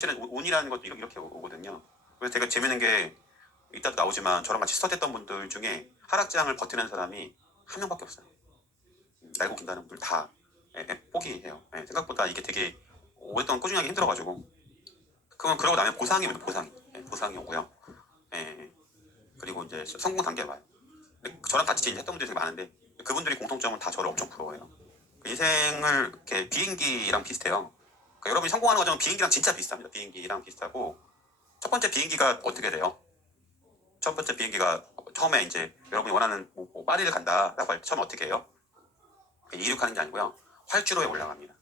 실은 운이라는 것도 이렇게 오거든요. 그래서 되게 재밌는 게 이따도 나오지만 저랑 같이 스터디했던 분들 중에 하락장을 버티는 사람이 한 명밖에 없어요. 날고 긴다는 분들 다 포기해요. 생각보다 이게 되게 오랫동안 꾸준히 하기 힘들어가지고 그러고 나면 보상이 오죠. 보상이 오고요. 그리고 이제 성공 단계가 와요. 저랑 같이 했던 분들이 되게 많은데 그분들이 공통점은 다 저를 엄청 부러워해요. 인생을 이렇게 비행기랑 비슷해요. 그러니까 여러분이 성공하는 과정은 비행기랑 진짜 비슷합니다. 비행기랑 비슷하고 첫 번째 비행기가 어떻게 돼요? 첫 번째 비행기가 처음에 이제 여러분이 원하는 뭐 파리를 간다라고 할 때 처음 어떻게 해요? 이륙하는 게 아니고요. 활주로에 올라갑니다.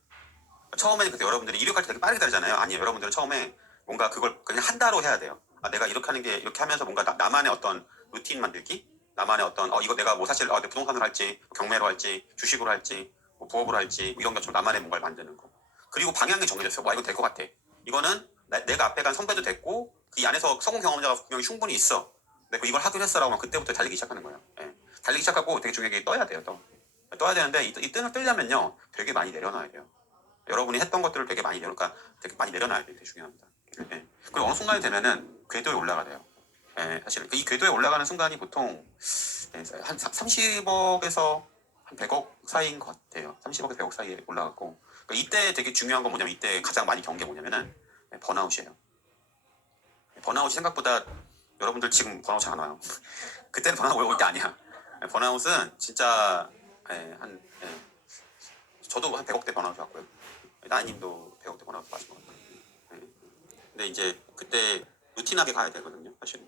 처음에는 그때 여러분들이 이륙할 때 되게 빠르게 다르잖아요. 아니에요. 여러분들은 처음에 뭔가 그걸 그냥 한다로 해야 돼요. 내가 이렇게 하는 게 이렇게 하면서 뭔가 나만의 어떤 루틴 만들기, 나만의 어떤 이거 내가 뭐 사실 내 부동산으로 할지 경매로 할지 주식으로 할지 뭐 부업으로 할지 뭐 이런 것처럼 나만의 뭔가를 만드는 거. 그리고 방향이 정해졌어요. 와 이거 될 것 같아. 이거는 내가 앞에 간 선배도 됐고 그 안에서 성공 경험자가 분명히 충분히 있어. 근데 이걸 하기로 했어라고 하면 그때부터 달리기 시작하는 거예요. 달리기 시작하고 되게 중요한 게 떠야 돼요. 떠야 되는데 이 끈을 뜨려면요 되게 많이 내려놔야 돼요. 여러분이 했던 것들을 되게 많이 그러니까 되게 많이 내려놔야 돼요. 되게 중요합니다. 그리고 어느 순간이 되면은 궤도에 올라가요. 사실 이 궤도에 올라가는 순간이 보통 한 30억에서 한 100억 사이인 것 같아요. 30억에서 100억 사이에 올라갔고 그러니까 이때 되게 중요한 건 뭐냐면 이때 가장 많이 겪은 게 뭐냐면은 번아웃이에요. 번아웃이 생각보다 여러분들 지금 번아웃 잘 안 와요. 그때는 번아웃 올 때 아니야. 번아웃은 진짜 저도 한 100억대 번아웃 왔고요. 나이님도 100억대 번아웃 맞은 것 같아요. 근데 이제 그때 루틴하게 가야 되거든요, 사실.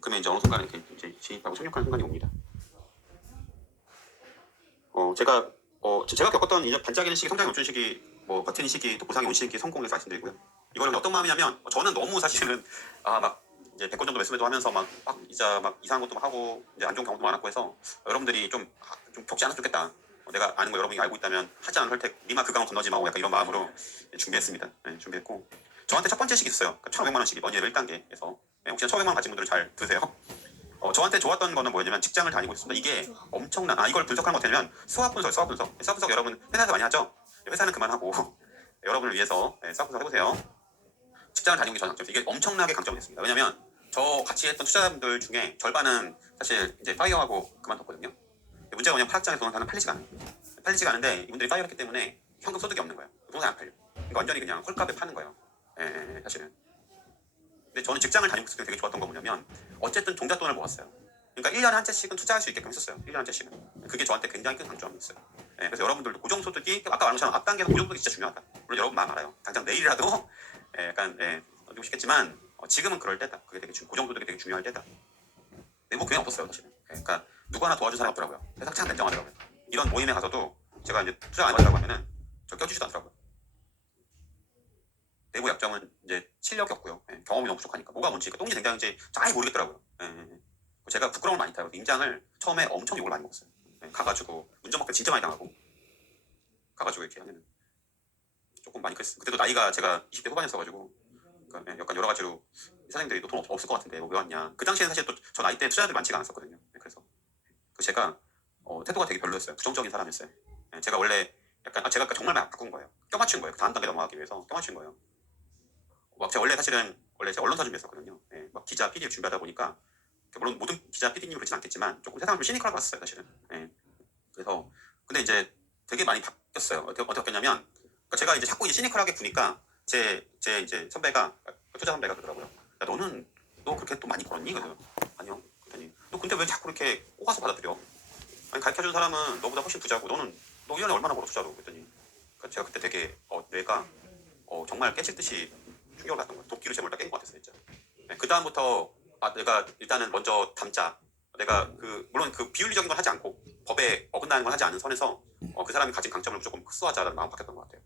그러면 이제 어느 순간에 이렇게 이제 진입하고 성역하는 순간이 옵니다. 제가 겪었던 이제 반짝이는 시기, 성장이 멈춘 시기, 뭐 버티는 시기, 또 보상이 온 시기, 성공에서 말씀드리고요. 이거는 어떤 마음이냐면 저는 너무 사실은 막 이제 100건 정도 매수매도 하면서 막 이자 막 이상한 것도 막 하고 이제 안 좋은 경험도 많았고 해서 여러분들이 좀 겪지 않았으면 좋겠다. 내가 아는 거 여러분이 알고 있다면 하지 않은 혈택 니마 그 강을 건너지 마고 약간 이런 마음으로 준비했습니다. 준비했고 저한테 첫 번째 시기 있어요. 1,500만 원 시기 머니 레벨 1단계에서 혹시나 1,500만 원 가진 분들은 잘 들으세요. 저한테 좋았던 거는 뭐냐면 직장을 다니고 있습니다. 이게 엄청난 이걸 분석하는 거 어떻게 하면 수학 분석 여러분 회사에서 많이 하죠. 회사는 그만하고 여러분을 위해서 수학 분석 해보세요. 직장을 다니고 있는 장점 이게 엄청나게 강점이 됐습니다. 왜냐면 저 같이 했던 투자자분들 중에 절반은 사실 이제 파이어하고 그만뒀거든요. 문제가 뭐냐면 파악장에서 부동산은 팔리지가 않은데 이분들이 파이어했기 때문에 현금 소득이 없는 거예요. 부동산 안 팔려. 그러니까 완전히 그냥 헐값에 파는 거예요. 사실은. 근데 저는 직장을 다니고 있을 때 되게 좋았던 거 뭐냐면 어쨌든 종잣돈을 모았어요. 그러니까 1년에 한 채씩은 투자할 수 있게끔 했었어요. 1년에 한 채씩은. 그게 저한테 굉장히 큰 강점이었어요. 그래서 여러분들도 고정소득이 아까 말한 것처럼 앞단계에서 고정소득이 진짜 중요하다. 물론 여러분 마음 알아요. 당장 내일이라도 약간 누고 싶겠지만 지금은 그럴 때다. 그게 되게 고정소득이 되게 중요할 때다. 뭐 그냥 없었어요 사실은. 그러니까 누구 하나 도와준 사람 없더라고요. 세상 참 냉정하더라고요. 이런 모임에 가서도 제가 이제 투자 안 해달라고 하면은 저 껴주지도 않더라고요. 내부 약점은 이제 실력이 없고요. 경험이 너무 부족하니까 뭐가 뭔지 똥이 된장인지 잘 모르겠더라고요. 제가 부끄러움을 많이 타요. 임장을 처음에 엄청 욕을 많이 먹었어요. 가가지고 운전박대 진짜 많이 당하고 가가지고 이렇게 하면은 조금 많이 그랬어요. 그때도 나이가 제가 20대 후반이었어가지고 그러니까 약간 여러 가지로 사장님들이 너 돈 없을 것 같은데 왜 왔냐. 그 당시에는 사실 또 저 나이 때 투자자들이 많지가 않았었거든요. 그래서 제가 태도가 되게 별로였어요. 부정적인 사람이었어요. 제가 원래 약간 제가 정말 막 바꾼 거예요. 껴맞춘 거예요. 다음 단계 넘어가기 위해서 껴맞춘 거예요. 제가 원래 제가 언론사 준비했었거든요. 막 기자, PD 준비하다 보니까 물론 모든 기자, PD님 그러진 않겠지만 조금 세상을 좀 시니컬하게 봤어요, 사실은. 그래서 근데 이제 되게 많이 바뀌었어요. 어떻게 바뀌었냐면 제가 이제 자꾸 이제 시니컬하게 구니까 제 이제 선배가 투자 선배가 그러더라고요. 야 너 그렇게 또 많이 벌었니? 그래서 아니요. 그랬더니 너 근데 왜 자꾸 이렇게 꼬아서 받아들여? 아니 가르쳐준 사람은 너보다 훨씬 부자고 너 1년에 얼마나 벌어 투자로? 그랬더니 제가 그때 되게 뇌가 정말 깨질 듯이 충격을 받던 거예요. 도끼로 제 머리를 깬 것 같았어요, 진짜. 그 다음부터 내가 일단은 먼저 담자. 내가 물론 비윤리적인 걸 하지 않고 법에 어긋나는 걸 하지 않은 선에서 그 사람이 가진 강점을 무조건 흡수하자라는 마음 바뀌었던 것 같아요.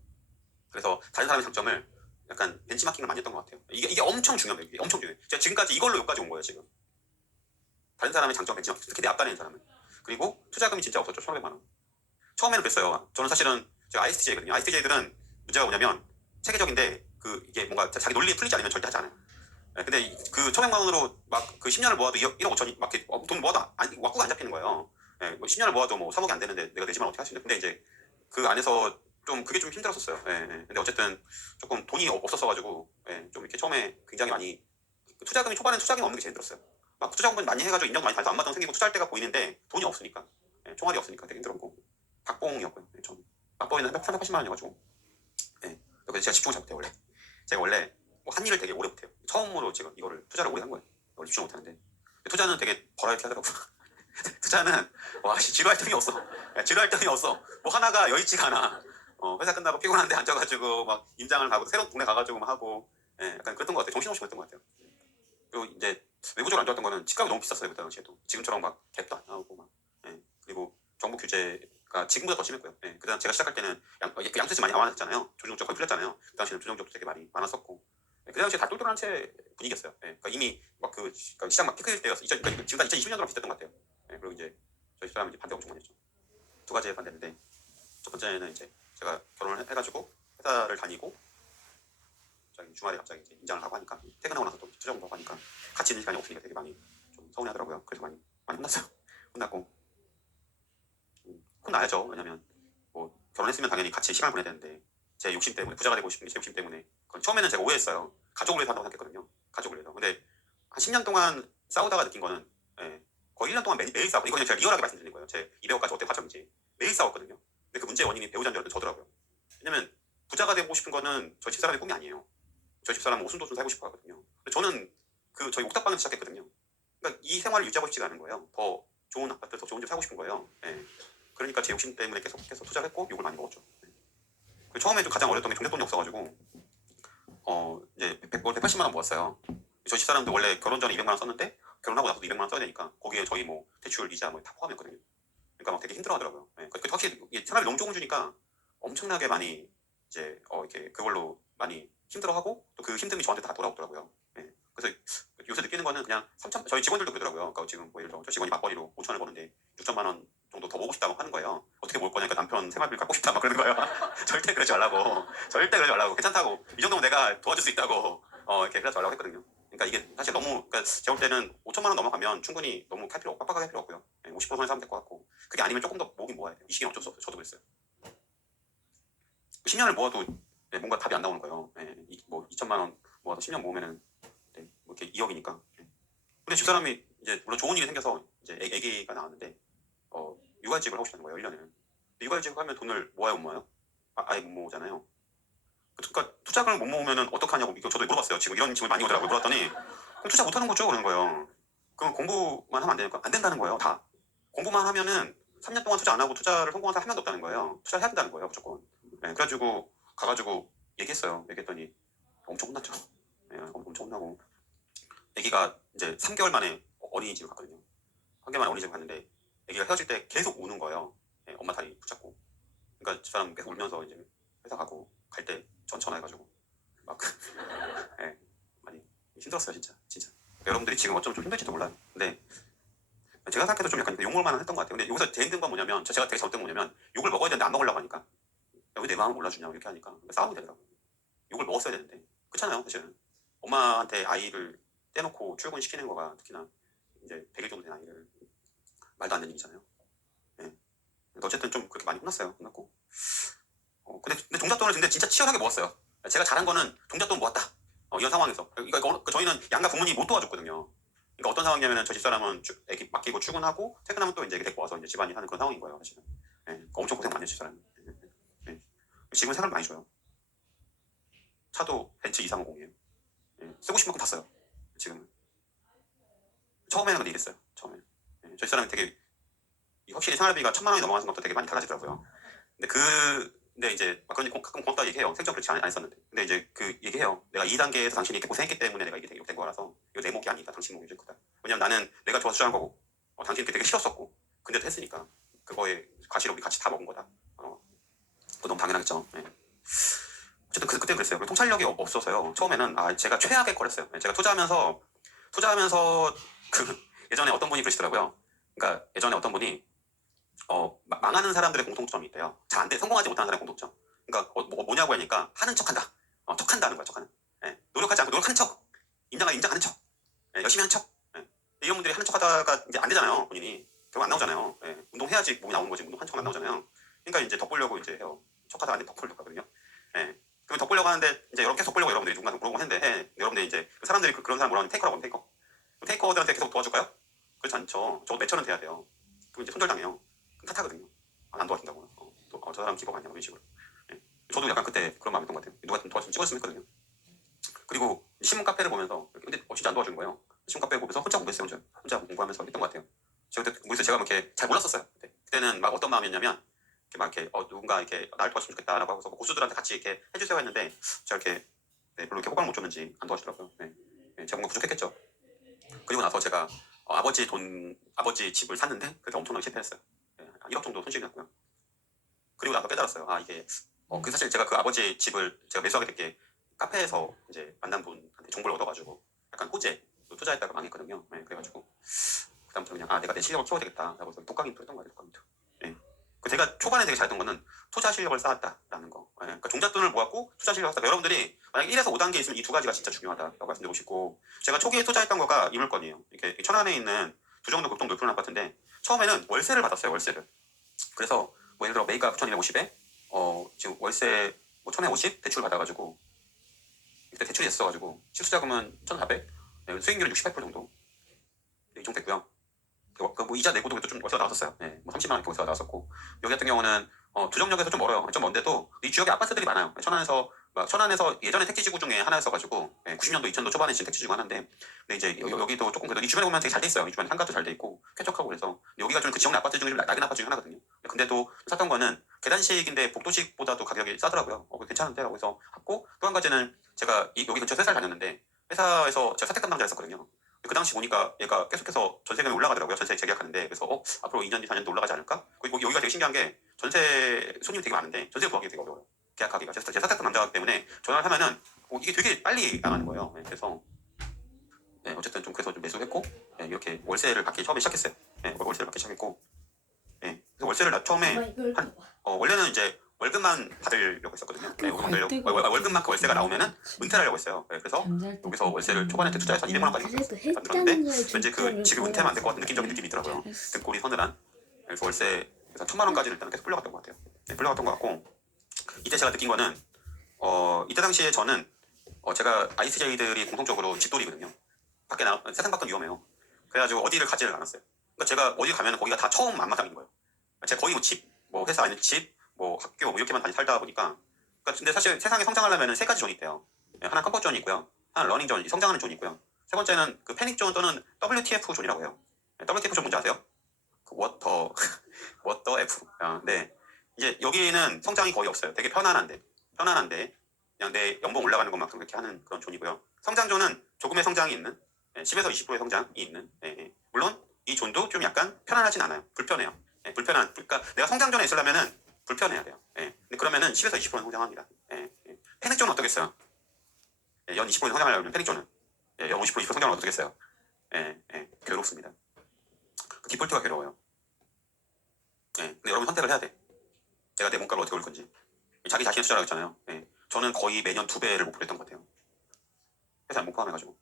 그래서 다른 사람의 장점을 약간 벤치마킹을 많이 했던 것 같아요. 이게 엄청 중요해요. 이게 엄청 중요해요. 제가 지금까지 이걸로 여기까지 온 거예요, 지금. 다른 사람의 장점 벤치마킹, 특히 내 앞단에 있는 사람은. 그리고 투자금이 진짜 없었죠, 1,500만 원. 처음에는 그랬어요. 저는 사실은 제가 ISTJ거든요. ISTJ들은 문제가 뭐냐면 체계적인데 이게 뭔가 자기 논리에 풀리지 않으면 절대 하지 않아요. 근데 1,500만 원으로 막 10년을 모아도 1억 5천이 막 돈 모아도 왁구가 안 잡히는 거예요. 뭐 10년을 모아도 뭐 3억이 안 되는데 내가 내지만 어떻게 할 수 있는데 근데 이제 그 안에서 좀 그게 좀 힘들었었어요. 예, 예. 근데 어쨌든 조금 돈이 없었어가지고 예, 좀 이렇게 처음에 굉장히 많이 투자금이 초반엔 투자금이 없는 게 제일 힘들었어요. 막 투자금을 많이 해가지고 인정도 많이 받아서 안마당 생기고 투자할 때가 보이는데 돈이 없으니까 예, 총알이 없으니까 되게 힘들었고 박봉이었고요. 예, 처음 박봉이는 380만 원이어가지고 예. 그래서 제가 집중을 잘 못해요 원래. 제가 원래 뭐한 일을 되게 오래 못해요. 처음으로 지금 이거를 투자를 오래 한 거예요. 원래 집중 못하는데 투자는 되게 버라이티 하더라고요. 투자는 와 지루할 틈이 없어. 야, 지루할 틈이 없어. 뭐 하나가 여의치가 않아. 회사 끝나고 피곤한데 앉아가지고 막 임장을 가고 새로운 동네 가가지고 막 하고 예, 약간 그랬던 것 같아요. 정신없이 그랬던 것 같아요. 그리고 이제 외부적으로 안 좋았던 거는 집값이 너무 비쌌어요 그때 당시에도. 지금처럼 막 갭도 안 나오고 막 예. 그리고 정부 규제가 지금보다 더 심했고요. 예. 그다음 제가 시작할 때는 양세지 많이 완화됐잖아요. 조정적 거의 풀렸잖아요. 그 당시에는 조정적도 되게 많이 많았었고 예. 그 당시에 다 똘똘한 채 분위기였어요. 예. 그러니까 이미 막 그러니까 시장 막 피크일 때였어. 그러니까 지금까지 2020년도랑 비슷했던 것 같아요. 예. 그리고 이제 저희 사람은 이제 반대 엄청 많이 했죠. 두 가지의 반대인데 첫 번째는 이제 제가 결혼을 해가지고 회사를 다니고 주말에 갑자기 이제 임장을 하고 하니까 퇴근하고 나서 또 투자 공부하고 하니까 같이 있는 시간이 없으니까 되게 많이 좀 서운해하더라고요. 그래서 많이 혼났어요. 혼났고 혼나야죠. 왜냐면 뭐 결혼했으면 당연히 같이 시간을 보내야 되는데 제 욕심 때문에 부자가 되고 싶은 게 제 욕심 때문에 처음에는 제가 오해했어요. 가족을 위해서 한다고 생각했거든요. 가족을 위해서. 근데 한 10년 동안 싸우다가 느낀 거는 예, 거의 1년 동안 매일 싸우고 이거 그냥 제가 리얼하게 말씀드리는 거예요. 제 200억까지 어떻게 과정인지 매일 싸웠거든요. 근데 그 문제의 원인이 배우자인 줄 알았더니 저더라고요. 왜냐면 부자가 되고 싶은 거는 저희 집사람의 꿈이 아니에요. 저희 집사람은 오순도순 살고 싶어 하거든요. 근데 저는 그 저희 옥탑방에서 시작했거든요. 그러니까 이 생활을 유지하고 싶지가 않은 거예요. 더 좋은 아파트, 더 좋은 집 살고 싶은 거예요. 예. 그러니까 제 욕심 때문에 계속해서 투자를 했고 욕을 많이 먹었죠. 예. 처음에 좀 가장 어렸던 게 종잣돈이 없어가지고 이제 180만 원 모았어요. 저희 집사람도 원래 결혼 전에 200만 원 썼는데 결혼하고 나서도 200만 원 써야 되니까 거기에 저희 뭐 대출, 이자 뭐 다 포함했거든요. 그러니까 막 되게 힘들어하더라고요. 예. 그 확실히 생활비 너무 조금 주니까 엄청나게 많이 이제 이렇게 그걸로 많이 힘들어하고 또 그 힘듦이 저한테 다 돌아오더라고요. 예. 그래서 요새 느끼는 거는 그냥 3천 저희 직원들도 그러더라고요. 그러니까 지금 뭐 예를 들어 저 직원이 맞벌이로 5천을 버는데 6천만 원 정도 더 모으고 싶다고 하는 거예요. 어떻게 모을 거냐니까 남편 생활비를 갚고 싶다 막 그러는 거예요. 절대 그러지 말라고. 절대 그러지 말라고. 괜찮다고. 이 정도면 내가 도와줄 수 있다고. 이렇게 그러지 말라고 했거든요. 그러니까 이게 사실 너무 그러니까 제가 볼 때는 5천만 원 넘어가면 충분히 너무 빡빡하게 할 필요 없고요. 50% 선에 사면 될 것 같고 그게 아니면 조금 더 모으긴 모아야 돼요. 이 시기는 어쩔 수 없어요. 저도 그랬어요. 10년을 모아도 뭔가 답이 안 나오는 거예요. 뭐 2천만 원 모아서 10년 모으면은 뭐 이렇게 2억이니까. 근데 집사람이 이제 물론 좋은 일이 생겨서 이제 애기가 나왔는데 육아휴직을 하고 싶다는 거예요. 1년을. 육아휴직을 하면 돈을 모아요, 못 모아요? 아예 못 모으잖아요. 그러니까 투자금을 못 모으면은 어떡하냐고 이거 저도 물어봤어요. 지금 이런 질문 많이 오더라고요. 물어봤더니 그럼 투자 못하는 거죠? 그러는 거예요. 그럼 공부만 하면 안 되니까 안 된다는 거예요. 다. 공부만 하면은 3년 동안 투자 안 하고 투자를 성공한 사람 한 명도 없다는 거예요. 투자를 해야 된다는 거예요. 무조건. 그래가지고 가가지고 얘기했어요. 얘기했더니 엄청 혼났죠. 엄청 혼나고 애기가 이제 3개월 만에 어린이집을 갔거든요. 3개월 만에 어린이집을 갔는데 애기가 헤어질 때 계속 우는 거예요. 엄마 다리 붙잡고. 그러니까 집사람 계속 울면서 이제 회사 가고 갈 때 전화해가지고 막 많이 힘들었어요 진짜. 여러분들이 지금 어쩌면 좀 힘들지도 몰라요. 근데 제가 생각해도 좀 약간 욕을 만은 했던 것 같아요. 근데 여기서 제일 힘든 건 뭐냐면 제가 되게 잘못된 건 뭐냐면 욕을 먹어야 되는데 안 먹으려고 하니까 왜 내 마음을 몰라주냐고 이렇게 하니까 싸움이 되더라고. 욕을 먹었어야 되는데 그렇잖아요 사실은. 엄마한테 아이를 떼놓고 출근시키는 거가 특히나 이제 100일 정도 된 아이를 말도 안 되는 일이잖아요. 어쨌든 좀 그렇게 많이 혼났어요. 혼났고 근데 종잣돈을 근데 진짜 치열하게 모았어요. 제가 잘한 거는 종잣돈 모았다. 이런 상황에서. 그러니까 저희는 양가 부모님이 못 도와줬거든요. 그러니까 어떤 상황이냐면 저희 집사람은 애기 맡기고 출근하고 퇴근하면 또 이제 애기 데리고 와서 이제 집안일 하는 그런 상황인 거예요, 사실은. 엄청 고생 많이 했어요, 집사람이. 지금 생활 많이 줘요. 차도 벤츠 230이에요. 쓰고 싶은 만큼 다 써요. 지금은. 처음에는 근데 이랬어요. 처음에는. 저희 집사람이 되게 확실히 생활비가 1,000만 원이 넘어가는 것도 되게 많이 달라지더라고요. 근데 이제 가끔 고맙다 얘기해요. 생전 그렇지 안 했었는데. 근데 이제 그 얘기해요. 내가 2단계에서 당신이 이렇게 고생했기 때문에 내가 이게 되게 된 거라서 이거 내 몫이 아니다. 당신 몫이 제일 크다. 왜냐면 나는 내가 좋아서 투자한 거고 당신 이렇게 되게 싫었었고 근데도 했으니까 그거에 과실을 우리 같이 다 먹은 거다. 그거 너무 당연하겠죠. 어쨌든 그때 그랬어요. 통찰력이 없어서요. 처음에는 제가 최악의 거랬어요. 제가 투자하면서 그 예전에 어떤 분이 그러시더라고요. 그러니까 예전에 어떤 분이 망하는 사람들의 공통점이 있대요. 잘 안 돼, 성공하지 못하는 사람의 공통점. 그러니까 뭐냐고 하니까 하는 척한다. 척한다는 거야, 척하는. 노력하지 않고 노력하는 척. 인정하는 척. 열심히 하는 척. 이런 분들이 하는 척하다가 이제 안 되잖아요, 본인이. 결국 안 나오잖아요. 운동해야지 몸이 나오는 거지. 운동하는 척은 안 나오잖아요. 그러니까 이제 덕보려고 이제 해요. 척하는 하다가 안 돼. 덕 보려거든요. 예. 그럼 덕 보려고 하는데 이제 이렇게 덕 보려고 여러분들이 누군가 물어보고 했는데 여러분들이 이제 사람들이 그런 사람 뭐라고 하면 테이커라고 하면 테이커. 테이커들한테 계속 도와줄까요? 그렇지 않죠. 적어도 매천은 돼야 돼요. 그럼 이제 손절당해요. 그럼 탓하거든요. 안 도와준다고요. 저 사람 기법 아니야 이런 식으로. 예. 저도 약간 그때 그런 마음이 었던 것 같아요. 누가 좀 도와주면 찍었으면 했거든요. 그리고 신문 카페를 보면서 근데 진짜 안 도와주는 거예요. 신문 카페 보면서 혼자 공부했어요. 혼자 공부하면서 했던 것 같아요. 제가 그때 공부해서 제가 막 이렇게 잘 몰랐었어요. 그때는 막 어떤 마음이었냐면 이렇게 막 이렇게 누군가 이렇게 날 도와주면 좋겠다라고 해서 고수들한테 같이 이렇게 해주세요 했는데 제가 이렇게 별로 이렇게 호감을 못 줬는지 안 도와주더라고요. 제가 뭔가 부족했겠죠. 그리고 나서 제가 아버지 집을 샀는데 그게 엄청나게 실패했어요. 1억 정도 손실이 났고요. 그리고 나서 깨달았어요. 이게 그 사실 제가 그 아버지 집을 제가 매수하게 된 게 카페에서 이제 만난 분한테 정보를 얻어가지고 약간 호재 투자했다가 망했거든요. 그래가지고 그다음부터 그냥 내가 내 실력을 키워야 되겠다라고 해서 독강인투 했던 거예요. 독강인투. 제가 초반에 되게 잘했던 거는 투자 실력을 쌓았다라는 거. 그러니까 종잣돈을 모았고 투자 실력을 쌓았다. 여러분들이 만약 1에서 5단계 있으면 이 두 가지가 진짜 중요하다라고 말씀드리고 싶고 제가 초기에 투자했던 거가 이물건이에요. 이렇게 천안에 있는 두 정도 극동 높은 아파트인데 처음에는 월세를 받았어요. 월세를. 그래서 뭐 예를 들어 매입가 9,250에 지금 월세 뭐 1,050 대출 받아가지고 그때 대출이 있어가지고 실수자금은 1,400 수익률은 68% 정도 이정됐고요. 뭐 이자 내고도 좀 월세가 나왔었어요. 뭐 30만 원 이렇게 월세가 나왔었고 여기 같은 경우는 두정역에서 좀 멀어요. 좀 먼데도 이 지역에 아파트들이 많아요. 천안에서 예전에 택지지구 중에 하나였어가지고 90년도 2000도 초반에 지은 택지지구 하나인데 근데 이제 여기도 조금 그래도 이 주변에 보면 되게 잘 돼 있어요. 이 주변에 상가도 잘 돼 있고 쾌적하고 그래서 여기가 좀 그 지역 아파트 중에 좀 낙인 아파트 중에 하나거든요. 근데도 샀던 거는 계단식인데 복도식보다도 가격이 싸더라고요. 괜찮은데 라고 해서 샀고 또 한 가지는 제가 여기 근처 3살 다녔는데 회사에서 제가 사택 담당자였었거든요. 그 당시 보니까 얘가 계속해서 전세금이 올라가더라고요. 전세 재계약하는데 그래서 앞으로 2년 뒤 4년 도 올라가지 않을까? 여기가 되게 신기한 게 전세 손님이 되게 많은데 전세 구하기 되게 어려워요. 계약하기가. 제 사택 남자이기 때문에 전화를 하면은 이게 되게 빨리 나가는 거예요. 그래서 어쨌든 좀 그래서 좀 매수했고 이렇게 월세를 받기 처음에 시작했어요. 월세를 받기 시작했고 그래서 월세를 처음에 원래는 이제 월급만 받으려고 했었거든요. 월급만큼 월세가 나오면은 은퇴를 하려고 했어요. 그래서 여기서 월세를 초반에 투자해서 200만 원까지 만들었는데 왠지 그 지금 은퇴만 안 될 것 같은 느낌적인 느낌이 있더라고요. 등골이 서늘한. 그래서 월세 1,000만 원까지는 일단 계속 불려갔던 것 같아요. 불려갔던 것 같고 이때 제가 느낀 거는 이때 당시에 저는 제가 ISJ들이 공통적으로 집돌이거든요. 세상 밖은 위험해요. 그래가지고 어디를 가지를 않았어요. 그러니까 제가 어디 가면 거기가 다 처음 앞마당인 거예요. 제가 거의 뭐 회사 아니면 집, 뭐 학교 뭐 이렇게만 살다 보니까 그러니까 근데 사실 세상에 성장하려면 3가지 존이 있대요. 하나 컴포트 존이 있고요. 하나 러닝 존, 성장하는 존이 있고요. 세 번째는 그 패닉 존 또는 WTF 존이라고 해요. WTF 존 뭔지 아세요? 워터 F. 네. 이제 여기는 성장이 거의 없어요. 되게 편안한데 그냥 내 연봉 올라가는 것만큼 그렇게 하는 그런 존이고요. 성장 존은 조금의 성장이 있는 10에서 20%의 성장이 있는 물론 이 존도 좀 약간 편안하진 않아요. 불편해요. 그러니까 내가 성장 존에 있으려면은 불편해야 돼요. 근데 그러면은 10에서 20%는 성장합니다. 패닉 존은 어떻겠어요? 연 20% 성장하려면 패닉 존은 연 50%, 20% 성장은 어떻겠어요? 괴롭습니다. 그 디폴트가 괴로워요. 근데 여러분 선택을 해야 돼. 내가 내 몸값을 어떻게 올 건지. 자기 자신의 투자라고 했잖아요. 저는 거의 매년 2배를 목표로 했던 것 같아요. 회사 연봉 포함해가지고.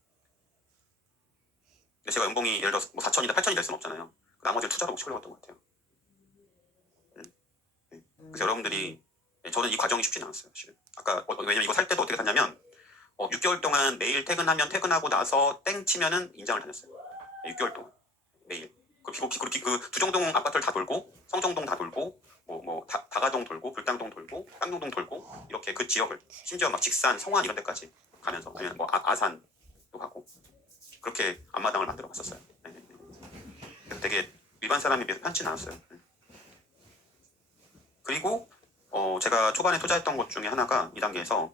근데 제가 연봉이 예를 들어서 뭐 4천이다 8천이 될 수는 없잖아요. 나머지를 투자로 치우려고 했던 것 같아요. 그래서 여러분들이 저는 이 과정이 쉽지는 않았어요. 실은. 아까 왜냐면 이거 살 때도 어떻게 샀냐면 6개월 동안 매일 퇴근하면 퇴근하고 나서 땡 치면은 인장을 다녔어요. 6개월 동안 매일. 그 두정동 아파트를 다 돌고 성정동 다 돌고 다가동 돌고 불당동 돌고 깡동동 돌고 이렇게 그 지역을 심지어 막 직산, 성안 이런 데까지 가면서 아니면 뭐 아산도 가고 그렇게 앞마당을 만들어 봤었어요. 그래서 되게 일반 사람에 비해서 편치는 않았어요. 그리고 제가 초반에 투자했던 것 중에 하나가 이 단계에서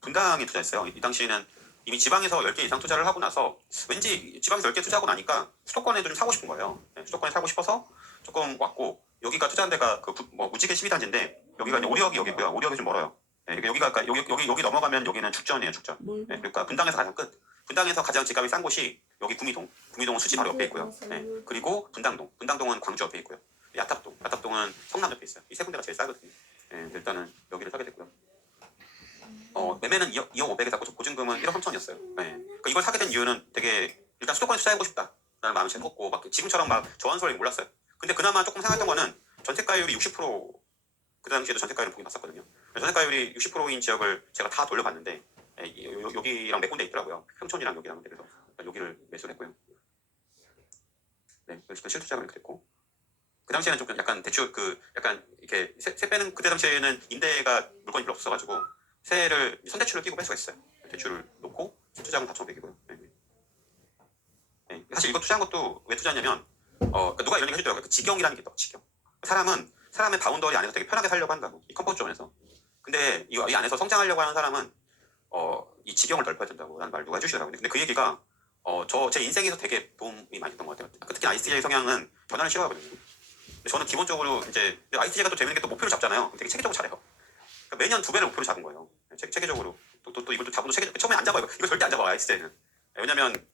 분당에 투자했어요. 이 당시에는 이미 지방에서 10개 이상 투자를 하고 나서 왠지 지방에서 10개 투자하고 나니까 수도권에도 좀 사고 싶은 거예요. 수도권에 사고 싶어서 조금 왔고 여기가 투자한 데가 무지개 12단지인데 여기가 이제 오리역이 여기고요. 오리역이 좀 멀어요. 여기가 여기 넘어가면 여기는 죽전이에요. 죽전. 그러니까 분당에서 가장 끝. 분당에서 가장 집값이 싼 곳이 여기 구미동은 수지 바로 옆에 있고요. 그리고 분당동은 광주 옆에 있고요. 야탑동은 성남 옆에 있어요. 이 세 군데가 제일 싸거든요. 일단은 여기를 사게 됐고요. 매매는 2억 500에 샀고 보증금은 1억 3천이었어요. 그러니까 이걸 사게 된 이유는 되게 일단 수도권에 투자해보고 싶다라는 마음이 제일 컸고 지금처럼 막 저한소리 몰랐어요. 근데 그나마 조금 생각했던 거는 전세가율이 60% 그 당시에도 전세가율은 보긴 봤었거든요. 전세가율이 60%인 지역을 제가 다 돌려봤는데 여기랑 몇 군데 있더라고요. 평촌이랑 여기랑. 그래서 여기를 매수를 했고요. 네, 그래서 실투자금 이렇게 됐고, 그 당시에는 좀 약간 대출 약간 이렇게 세 빼는, 그때 당시에는 임대가 물건이 별로 없어가지고 세를 선대출을 끼고 뺄 수가 있어요. 대출을 놓고 실투자금 다 1,500이고요. 네. 네. 사실 이거 투자한 것도 왜 투자했냐면 그러니까 누가 이런 얘기 해주더라고요. 그 직경이라는 게 있다고. 직경. 사람의 바운더리 안에서 되게 편하게 살려고 한다고, 이 컴포트 존에서. 근데 이 안에서 성장하려고 하는 사람은 이 지경을 넓혀야 된다고 라는 말 누가 해주시더라고요. 근데 그 얘기가 제 인생에서 되게 도움이 많이 됐던 것 같아요. 특히 ISTJ 성향은 변화를 싫어하거든요. 근데 저는 기본적으로 이제 ISTJ가 또 재밌는 게 또 목표를 잡잖아요. 되게 체계적으로 잘해요. 그러니까 매년 2배를 목표를 잡은 거예요. 체계적으로. 또 이걸 또 잡아도 처음에 안 잡아요. 이거 절대 안 잡아요, ISTJ는. 왜냐면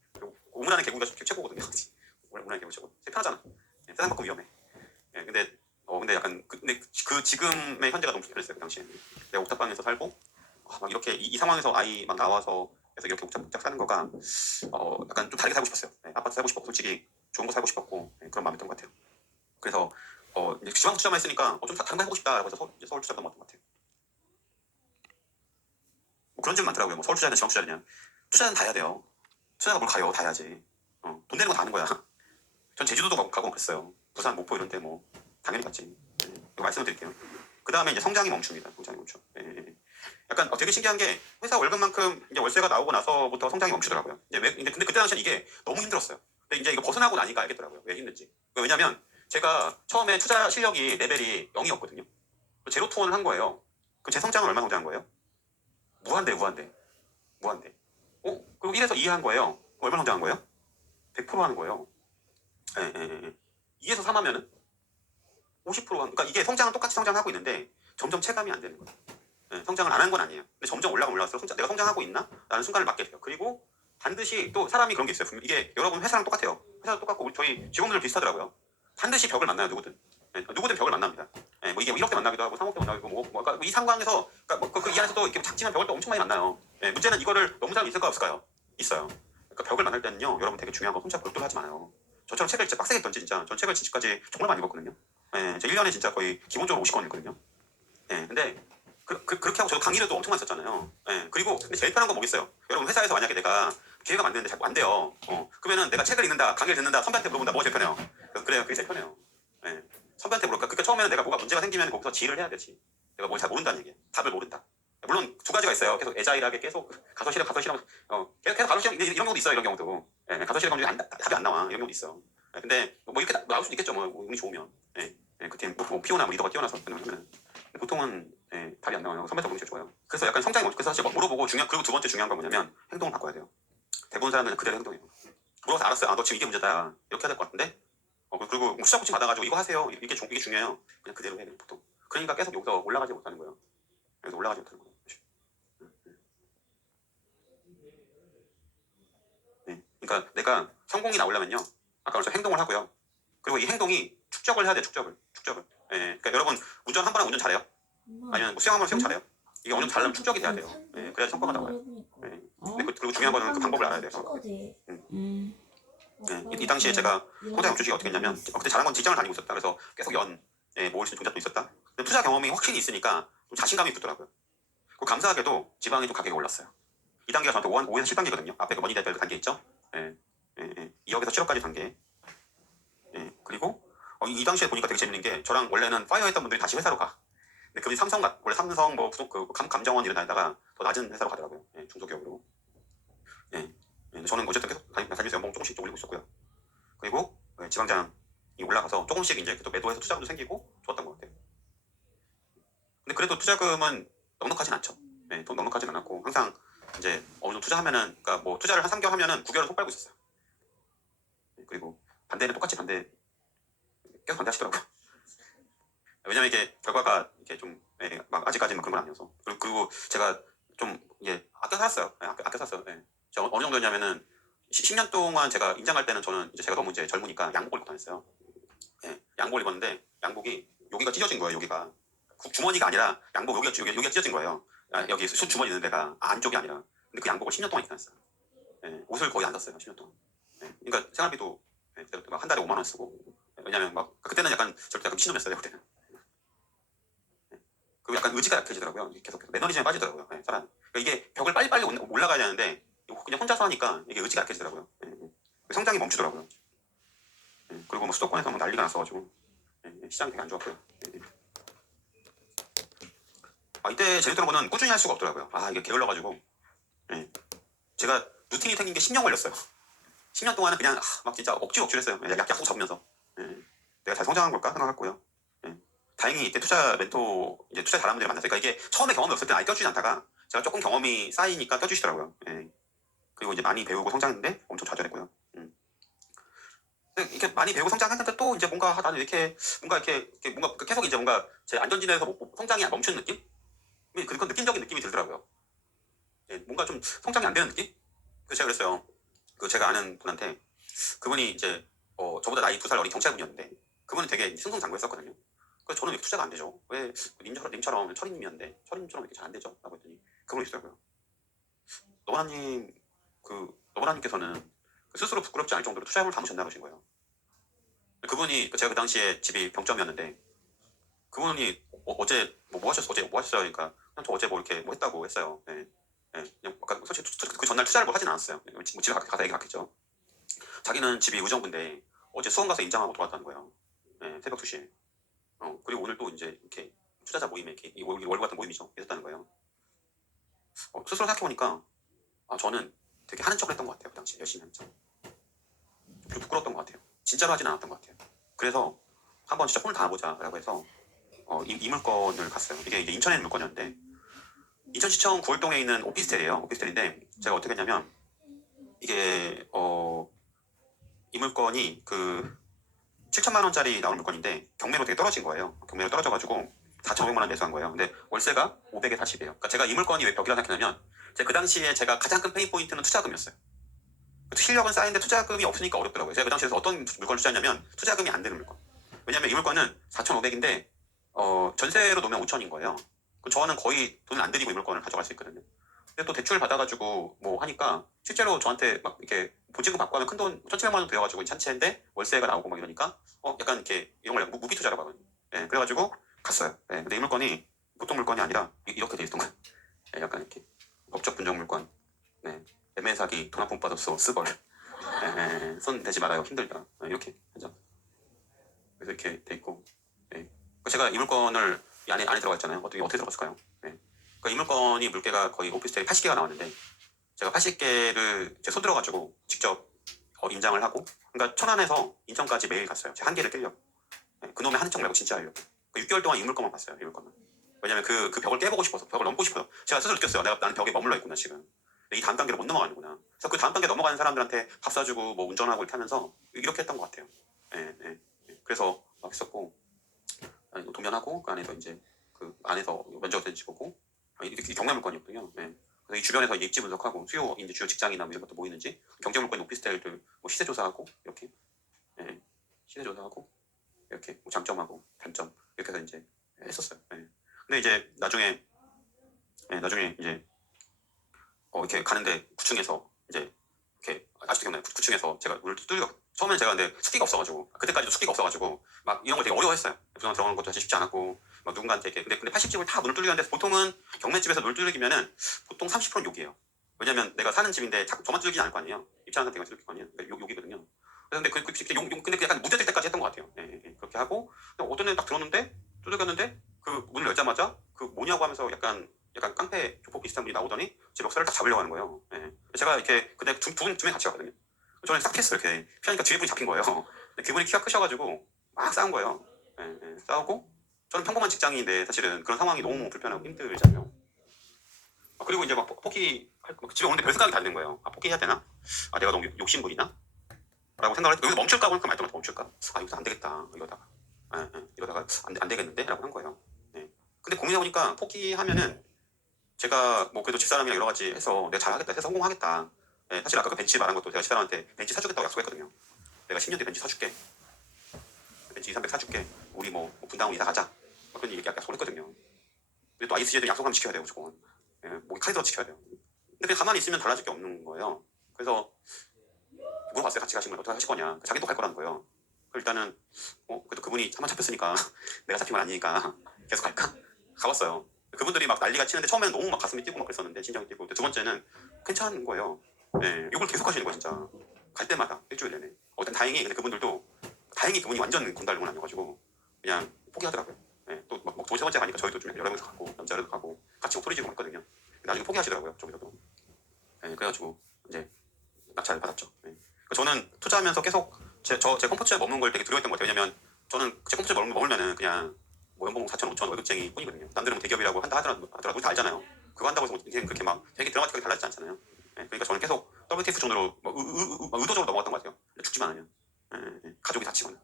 오문하는 개구리가 최고거든요. 오문하는 개구 최고. 편하잖아. 세상 바꾸면 위험해. 근데 약간 근데 그 지금의 현재가 너무 불편했어요. 그 당시에 내가 옥탑방에서 살고 막 이렇게 이 상황에서 아이 막 나와서 그래서 이렇게 옥탑 사는 거가 약간 좀 다르게 살고 싶었어요. 네, 아파트 살고 싶었고, 솔직히 좋은 거 살고 싶었고, 네, 그런 마음이었던 것 같아요. 그래서 이제 지방 투자만 했으니까 좀 다른 거 해보고 싶다라고 해서 서울 투자도 넘어갔던 것 같아요. 뭐 그런 질문 많더라고요. 뭐 서울 투자냐 지방 투자냐. 투자는 다 해야 돼요. 투자가 뭘 가요? 다 해야지. 돈 내는 거 다 하는 거야. 전 제주도도 가고 그랬어요. 부산, 목포 이런 데 뭐 당연히 갔지. 네, 이거 말씀을 드릴게요. 그 다음에 이제 성장이 멈춥니다. 성장이 멈춰. 네. 약간 되게 신기한 게 회사 월급만큼 이제 월세가 나오고 나서부터 성장이 멈추더라고요. 근데 그때 당시엔 이게 너무 힘들었어요. 근데 이제 이거 벗어나고 나니까 알겠더라고요. 왜 힘든지. 왜냐면 제가 처음에 투자 실력이 레벨이 0이었거든요. 제로 투혼을 한 거예요. 그 제 성장은 얼마 성장한 거예요? 무한대. 그리고 1에서 2 한 거예요. 얼마 성장한 거예요? 100% 하는 거예요. 예. 2에서 3 하면은 50% 그러니까 이게 성장은 똑같이 성장하고 있는데 점점 체감이 안 되는 거예요. 네, 성장을 안 한 건 아니에요. 근데 점점 올라갈수록 내가 성장하고 있나? 라는 순간을 맞게 돼요. 그리고 반드시 또 사람이 그런 게 있어요. 이게 여러분 회사랑 똑같아요. 회사도 똑같고 저희 직원들 비슷하더라고요. 반드시 벽을 만나요. 누구든. 네, 누구든 벽을 만납니다. 네, 뭐 이게 1억 대 만나기도 하고 3억 대 만나기도 하고 그러니까 이 상황에서 그러니까 이 안에서도 이렇게 작지만 벽을 또 엄청 많이 만나요. 네, 문제는 이거를 넘는 사람이 있을까 없을까요? 있어요. 그러니까 벽을 만날 때는요. 여러분 되게 중요한 거 혼자 몰두를 하지 마요. 저처럼 책을 진짜 빡세게 읽던지 진짜 전 책을 지금까지 정말 많이 읽었거든요. 네, 제 1년에 진짜 거의 기본적으로 50권 읽거든요. 네, 근데 그렇게 하고 저도 강의를 또 엄청 많이 썼잖아요. 네, 그리고 근데 제일 편한 건 뭐겠어요? 여러분 회사에서 만약에 내가 기회가 만드는데 자꾸 안 돼요. 그러면은 내가 책을 읽는다, 강의를 듣는다, 선배한테 물어본다, 뭐가 제일 편해요? 그래요, 그게 제일 편해요. 네, 선배한테 물어볼까? 그러니까 처음에는 내가 뭐가 문제가 생기면 거기서 지휘를 해야 되지. 내가 뭘 잘 모른다는 얘기야. 답을 모른다. 물론 두 가지가 있어요. 계속 애자일하게 계속 가서 싫어, 계속 가서 싫어 이런 경우도 있어요. 이런 경우도. 네, 가서 싫어 경우도 답이 안 나와. 이런 경우도 있어. 네, 근데 뭐 이렇게 나올 수도 있겠죠. 뭐 운이 좋으면. 네, 그 팀 뭐 피오나 뭐 리더가 뛰어나서 그러면 보통은 답이 안 나와요. 선배도 보기 제일 좋아요. 그래서 약간 성장이 그래서 사실 물어보고 그리고 두 번째 중요한 건 뭐냐면 행동을 바꿔야 돼요. 대부분 사람들은 그대로 행동해요. 물어서 알았어요. 너 지금 이게 문제다. 이렇게 해야 될 것 같은데. 그리고 수작 코칭 받아가지고 이거 하세요. 이게 중요해요. 그냥 그대로 해요. 보통. 그러니까 계속 여기서 올라가지 못하는 거예요. 여기서 올라가지 못하는 거예요. 네. 그러니까 내가 성공이 나오려면요. 아까 말씀 행동을 하고요. 그리고 이 행동이 축적을 해야 돼. 축적을. 그러니까 여러분 운전 한 번은 운전 잘해요? 아니면 뭐 수영 한 번 수영 잘해요? 이게 어느 정도 잘하면 축적이 돼야 돼요. 그래야 성과가 나와요. 그리고 중요한 거는 그 방법을 알아야 돼요. 이 당시에 제가 통장 영주식이 어떻게 했냐면 그때 잘한 건 직장을 다니고 있었다. 그래서 계속 모을 수 있는 종잣도 있었다. 근데 투자 경험이 확실히 있으니까 좀 자신감이 붙더라고요. 감사하게도 지방이 좀 가격이 올랐어요. 이 단계가 저한테 5에서 7단계거든요. 앞에 그 머니 레벨 단계 있죠? 2억에서 7억까지 단계. 그리고 이 당시에 보니까 되게 재밌는 게 저랑 원래는 파이어 했던 분들이 다시 회사로 가. 근데 그분이 원래 삼성 뭐 감정원 이런 다니다가 더 낮은 회사로 가더라고요. 중소기업으로. 저는 어쨌든 계속 다니면서 연봉 조금씩 올리고 있었고요. 그리고 지방장이 올라가서 조금씩 이제 또 매도해서 투자금도 생기고 좋았던 것 같아요. 근데 그래도 투자금은 넉넉하진 않죠. 돈 넉넉하진 않았고 항상 이제 어느 정도 투자하면은 그러니까 뭐 투자를 한 3개월 하면은 9개월은 손 빨고 있었어요. 그리고 반대는 똑같이 계속 반대하시더라고요. 왜냐면 이게 결과가 이게 좀 막 아직까지는 그런 건 아니어서 그리고 제가 좀 아껴 살았어요. 아껴 샀어요. 제가 어느 정도였냐면은 10년 동안 제가 임장할 때는 저는 이제 제가 너무 이제 젊으니까 양복을 입고 다녔어요. 양복을 입었는데 양복이 여기가 찢어진 거예요. 여기가 주머니가 아니라 양복 여기가 찢어진 거예요. 여기 손 주머니 있는 데가 안쪽이 아니라. 근데 그 양복을 10년 동안 입고 다녔어요. 옷을 거의 안 샀어요. 10년 동안. 그러니까 생활비도 막 한 달에 5만 원 쓰고. 왜냐면 막 그때는 약간 저렇게 약간 미친놈이었어요. 그때는. 그 약간 의지가 약해지더라고요. 계속 매너리즘에 빠지더라고요. 네, 사람. 그러니까 이게 벽을 빨리빨리 올라가야 되는데 그냥 혼자서 하니까 이게 의지가 약해지더라고요. 네, 네. 성장이 멈추더라고요. 네, 그리고 뭐 수도권에서 뭐 난리가 났어가지고 네, 시장이 되게 안 좋았고요. 네, 네. 이때 재밌던 거는 꾸준히 할 수가 없더라고요. 이게 게을러가지고 네. 제가 루틴이 생긴 게 10년 걸렸어요. 10년 동안은 그냥 막 진짜 억지로 했어요. 약속 잡으면서 내가 잘 성장한 걸까 생각했고요. 다행히 이때 투자 멘토 이제 투자 잘하는 분들 만났어요. 그러니까 이게 처음에 경험이 없을 때는 아예 껴주지 않다가 제가 조금 경험이 쌓이니까 껴주시더라고요. 그리고 이제 많이 배우고 성장했는데 엄청 좌절했고요. 근데 이렇게 많이 배우고 성장했는데 또 이제 뭔가 나는 이렇게 뭔가 계속 이제 뭔가 제 안전지대에서 성장이 멈추는 느낌? 그건 느낌적인 느낌이 들더라고요. 뭔가 좀 성장이 안 되는 느낌? 그래서 제가 그랬어요. 제가 아는 분한테 그분이 이제 저보다 나이 2살 어린 경찰분이었는데 그분은 되게 승승장구했었거든요. 그래서 저는 왜 투자가 안 되죠? 왜 님처럼 철인님이었는데 철인님처럼 이렇게 잘 안 되죠? 라고 했더니 그분이 있더라고요. 너바나님께서는 스스로 부끄럽지 않을 정도로 투자금을 담으셨나 그러신 거예요. 그분이 제가 그 당시에 집이 병점이었는데 그분이 어제 뭐 하셨어요? 어제 뭐 하셨어요? 그러니까 그냥 저 어제 뭐 이렇게 뭐 했다고 했어요. 그냥 솔직히 그 전날 투자를 뭐 하진 않았어요. 집에 가서 얘기 갔겠죠. 자기는 집이 의정부인데 어제 수원 가서 임장하고 돌아왔다는 거예요. 새벽 2시에. 그리고 오늘 또 이제 이렇게 투자자 모임에 이렇게 월급 같은 모임이죠. 있었다는 거예요. 스스로 생각해보니까 저는 되게 하는 척을 했던 것 같아요. 그 당시 열심히 하는 척. 좀 부끄러웠던 것 같아요. 진짜로 하진 않았던 것 같아요. 그래서 한번 진짜 손을 닿아보자라고 해서 이 물건을 갔어요. 이게 인천에 있는 물건이었는데 인천시청 구월동에 있는 오피스텔이에요. 오피스텔인데 제가 어떻게 했냐면 이게 이 물건이 7천만 원짜리 나온 물건인데 경매로 되게 떨어진 거예요. 경매로 떨어져가지고 4,500만 원 매수한 거예요. 근데 월세가 500에 40이에요. 그러니까 제가 이 물건이 왜 벽이라 생각했냐면 그 당시에 제가 가장 큰 페인 포인트는 투자금이었어요. 실력은 쌓이는데 투자금이 없으니까 어렵더라고요. 제가 그 당시에서 어떤 물건을 투자했냐면 투자금이 안 되는 물건. 왜냐면 이 물건은 4,500인데 전세로 놓으면 5천인 거예요. 그럼 저는 거의 돈을 안 들이고 이 물건을 가져갈 수 있거든요. 근데 또 대출 받아가지고 뭐 하니까 실제로 저한테 막 이렇게 보증금 받고 하면 큰돈 1,700만 원 들여가지고 잔치인데 월세가 나오고 막 이러니까 약간 이렇게 이런 걸 무비 투자라고 하거든요. 그래가지고 갔어요. 근데 이 물건이 보통 물건이 아니라 이렇게 돼 있던 거예요. 약간 이렇게 법적 분정 물건. 매매 사기 돈 한 푼 받았어 쓰벌. 손 대지 말아요 힘들다. 이렇게 하죠. 그래서 이렇게 돼 있고. 제가 이 물건을 이 안에 들어가 있잖아요. 어떻게 들어갔을까요? 그러니까 이 물건이 물개가 거의 오피스텔이 80개가 나왔는데 제가 80개를 제 손 들어가지고 직접 임장을 하고 그러니까 천안에서 인천까지 매일 갔어요. 제가 한 개를 깨려고. 그놈의 하는 척 말고 진짜 하려고. 6개월 동안 이 물건만 봤어요. 이 물건만. 왜냐면 그 벽을 깨보고 싶어서 벽을 넘고 싶어요. 제가 스스로 느꼈어요. 나는 벽에 머물러 있구나 지금. 이 다음 단계로 못 넘어가는구나. 그래서 그 다음 단계 넘어가는 사람들한테 밥 사주고 뭐 운전하고 이렇게 하면서 이렇게 했던 것 같아요. 그래서 막 했었고 동면하고 그 안에서 이제 그 안에서 면접 된지 보고 이렇게 경매 물건이었거든요. 그래서 이 주변에서 입지 분석하고 수요 이제 주요 직장이나 뭐 이런 것도 뭐 있는지 경제 물건 오피스텔들 뭐 시세 조사하고 이렇게 시세 조사하고 이렇게 뭐 장점하고 단점 이렇게 해서 이제 했었어요. 근데 이제 나중에 이제 이렇게 가는데 9층에서 이제 이렇게 아직도 기억나요. 9층에서 제가 문을 뚫려 처음엔 제가 근데 숙기가 없어가지고 그때까지도 숙기가 없어가지고 막 이런 걸 되게 어려워했어요. 부산 들어가는 것도 사실 쉽지 않았고 막 누군가한테 이렇게 근데 80집을 다 문을 뚫리는데 보통은 경매집에서 문을 뚫리기면은 보통 30%는 욕이에요. 왜냐면 내가 사는 집인데 저만 뚫리진 않을 거 아니에요. 입찰하는 데가 뚫릴 거 아니에요. 그러니까 욕이거든요. 그런데 근데 약간 무뎌질 때까지 했던 것 같아요. 그렇게 하고 어떤 애는 딱 들었는데 두들겼는데 그 문을 열자마자 그 뭐냐고 하면서 약간 깡패 조폭 비슷한 분이 나오더니 제 멱살을 딱 잡으려고 하는 거예요. 제가 이렇게 근데 두 명 같이 갔거든요. 저는 싹 했어요. 이렇게 피하니까 뒤에 분이 잡힌 거예요. 근데 그분이 키가 크셔가지고 막 싸운 거예요. 싸우고 저는 평범한 직장인인데 사실은 그런 상황이 너무 불편하고 힘들잖아요. 그리고 이제 막 포기 집에 오는데 별 생각이 다 드는 거예요. 포기해야 되나? 내가 너무 욕심부리나? 라고 생각을 했고 여기서 멈출까 하고 말동안 멈출까? 여기서 안 되겠다 이러다가 안 되겠는데? 라고 한 거예요. 근데 고민해보니까 포기하면은 제가 뭐 그래도 집사람이랑 여러 가지 해서 내가 잘하겠다 해서 성공하겠다. 사실 아까 그 벤치 말한 것도 제가 집사람한테 벤치 사주겠다고 약속했거든요. 내가 10년 뒤에 벤치 사줄게. 벤치 2, 300 사줄게. 우리 뭐 분당으로 이사 가자. 그런 얘기 약속했거든요. 근데 또 ISG에도 약속하면 지켜야 돼요. 무조건. 뭐 카드도 지켜야 돼요. 근데 그냥 가만히 있으면 달라질 게 없는 거예요. 그래서 물어봤어요. 같이 가시면 어떻게 하실 거냐. 자기도 갈 거라는 거예요. 일단은 그래도 그분이 한번 잡혔으니까 내가 잡힌 건 아니니까 계속 갈까? 가봤어요. 그분들이 막 난리가 치는데 처음에는 너무 막 가슴이 뛰고 막 그랬었는데 심장이 뛰고 두 번째는 괜찮은 거예요. 예, 이걸 계속 하시는 거예요 진짜. 갈 때마다 일주일 내내. 다행히 근데 그분들도 다행히 그분이 완전 군달롱은 아니어가지고 그냥 포기하더라고요. 예, 또막 두 번째 가니까 저희도 좀 여러 명이서 가고 남자들도 가고 같이 소리 지르고 했거든요. 나중에 포기하시더라고요 저기서도. 예, 그래가지고 이제 낙찰 받았죠. 예. 저는 투자하면서 계속 제 컴포트에 머무는 걸 되게 두려워했던 것 같아요. 왜냐면 저는 제 컴포트에 머물면은 그냥 뭐 연봉 4천 5천 월급쟁이 뿐이거든요. 남들은 뭐 대기업이라고 한다 하더라도 우리 다 알잖아요. 그거 한다고 해서 인생 그렇게 막 되게 드라마틱하게 달라지지 않잖아요. 예, 그러니까 저는 계속 WTF 존으로 뭐 의도적으로 넘어갔던 것 같아요. 죽지만 않으면. 예, 가족이 다치거나.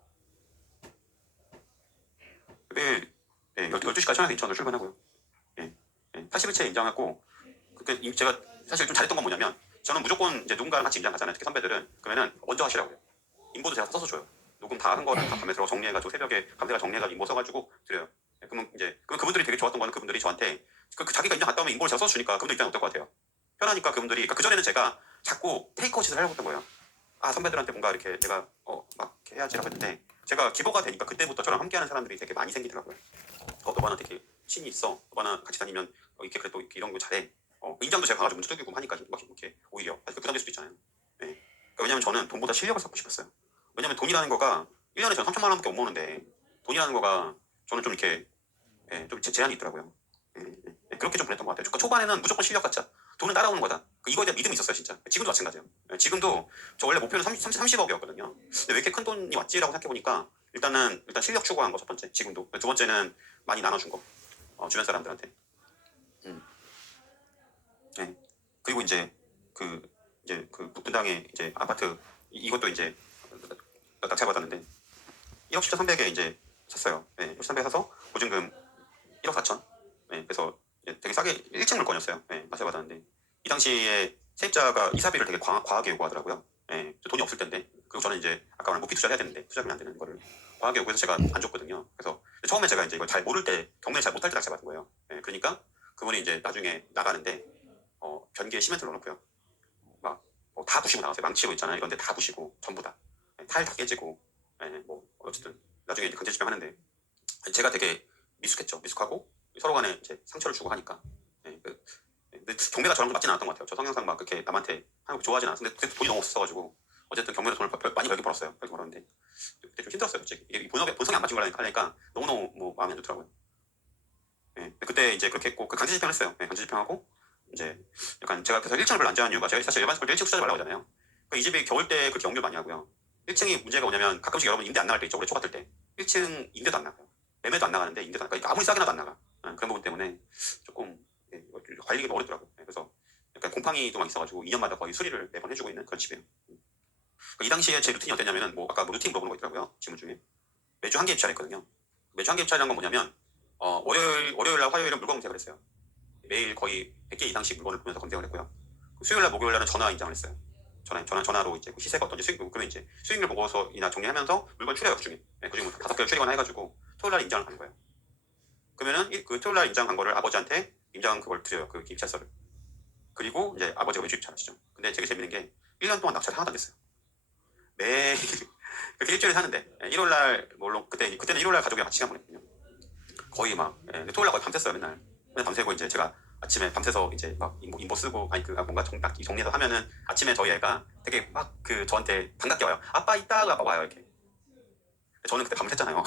매일 12시까지 천에서 인천으로 출근하고요. 예, 80일째 임장하고 제가 사실 좀 잘했던 건 뭐냐면 저는 무조건 이제 누군가랑 같이 임장 가잖아요. 특히 선배들은. 그러면은 먼저 하시라고요. 인보도 제가 써서 줘요. 녹음 다 한 거를 다 밤에 들어 정리해가지고 새벽에 밤새가 정리해가지고 인보 써가지고 드려요. 그러면 이제 그분들이 되게 좋았던 거는 그분들이 저한테 자기가 인장 갔다 오면 인보를 제가 써서 주니까 그분들 입장이 어떨 것 같아요. 편하니까 그분들이 그러니까 그전에는 제가 자꾸 테이크아웃을 하려고 했던 거예요. 아 선배들한테 뭔가 이렇게 내가 막 이렇게 해야지라고 했는데 제가 기보가 되니까 그때부터 저랑 함께하는 사람들이 되게 많이 생기더라고요. 너바나 되게 신이 있어. 너바나 같이 다니면 이렇게 그래도 이런 거 잘해. 인장도 제가 가가지고 문제 두기고 하니까 막 이렇게 오히려 부담될 수도 있잖아요. 네. 그러니까 왜냐면 저는 돈보다 실력을 쌓고 싶었어요. 왜냐면 돈이라는 거가 1년에 저는 3천만 원밖에 못 모으는데 돈이라는 거가 저는 좀 이렇게 좀 제한이 있더라고요. 그렇게 좀 보냈던 것 같아요. 그러니까 초반에는 무조건 실력 쌓자. 돈은 따라오는 거다. 이거에 대한 믿음이 있었어요, 진짜. 지금도 마찬가지예요. 지금도 저 원래 목표는 30억이었거든요. 근데 왜 이렇게 큰 돈이 왔지라고 생각해보니까 일단 실력 추구한 거 첫 번째. 지금도. 두 번째는 많이 나눠준 거. 주변 사람들한테. 음. 네. 그리고 이제 그 분당에 이제 아파트 이것도 이제 낙찰 받았는데 1억 7천 3백에 이제 샀어요. 네, 1억 300에 사서 보증금 1억 4천. 네, 그래서 되게 싸게 1층 물건이었어요. 네, 낙찰 받았는데 이 당시에 세입자가 이사비를 되게 과하게 요구하더라고요. 네, 돈이 없을 텐데 그리고 저는 이제 아까 말한 무기 투자를 해야 되는데 투자하면 안 되는 거를 과하게 요구해서 제가 안 줬거든요. 그래서 처음에 제가 이제 이걸 잘 모를 때 경매를 잘 못할 때 낙찰 받은 거예요. 네, 그러니까 그분이 이제 나중에 나가는데 변기에 시멘트를 넣어놓고요. 다 부시고 나가세요. 망치고 있잖아요. 이런데 다 부시고 전부 다 타일 다 깨지고 뭐 어쨌든 나중에 이제 건재집행 하는데 제가 되게 미숙했죠. 미숙하고 서로 간에 이제 상처를 주고 하니까 근데 경매가 저랑 좀 맞지는 않았던 것 같아요. 저 성향상 막 그렇게 남한테 하는 거 좋아하진 않았어요. 근데 그때 돈이 너무 없어가지고 어쨌든 경매로 돈을 많이 벌긴 벌었어요. 벌긴 벌었는데 그때 좀 힘들었어요. 솔직히 이게 본성이 안 맞춘 거라니까 너무너무 뭐 마음이 안 좋더라고요. 그때 이제 그렇게 했고 강제집행을 했어요. 강제집행하고 이제 약간 제가 그래서 1층을 별로 안 좋아하는 이유가 제가 사실 일반 스쿨 때 1층 투자하지 말라고 하잖아요. 그러니까 이 집이 겨울 때 그렇게 연결 많이 하고요. 1층이 문제가 뭐냐면 가끔씩 여러분 임대 안 나갈 때 있죠. 올해 초 같을 때 1층 임대도 안 나가요. 매매도 안 나가는데 임대도 안 나가. 그러니까 아무리 싸게 나도 안 나가. 그런 부분 때문에 조금 관리가 어렵더라고요. 그래서 약간 곰팡이도 막 있어가지고 2년마다 거의 수리를 매번 해주고 있는 그런 집이에요. 그러니까 이 당시에 제 루틴이 어땠냐면은 뭐 아까 뭐 루틴 물어보는 거 있더라고요. 질문 중에 매주 한 개 입찰 했거든요. 매주 한 개 입찰이란 건 뭐냐면 월요일날 화요일은 물건 검색을 했어요. 매일 거의 100개 이상씩 물건을 보면서 검색을 했고요. 수요일날 목요일날은 전화 인장을 했어요. 전화로 이제 시세가 어떤지 그러면 이제 수익률 보고서이나 정리하면서 물건 추려요 그중에. 그중에 뭐 5개를 추리거나 해가지고 토요일날 인장을 간 거예요. 그러면은 그 토요일날 인장 간 거를 아버지한테 인장 그걸 드려요. 그 입찰서를. 그리고 이제 아버지가 매주 입찰하시죠. 근데 되게 재밌는 게 1년 동안 낙찰이 하나도 안 됐어요. 매일 그렇게 일주일에 사는데 1월날 물론 그때는 1월날 가족이랑 같이 시간 보냈거든요. 거의 막 토요일날 거의 밤샜어요 맨날 밤새고 이제 제가 아침에 밤새서 이제 막 인보 쓰고 뭔가 정리해서 하면은 아침에 저희 애가 되게 막 저한테 반갑게 와요. 아빠 이따가 와요 이렇게. 저는 그때 밤샜잖아요.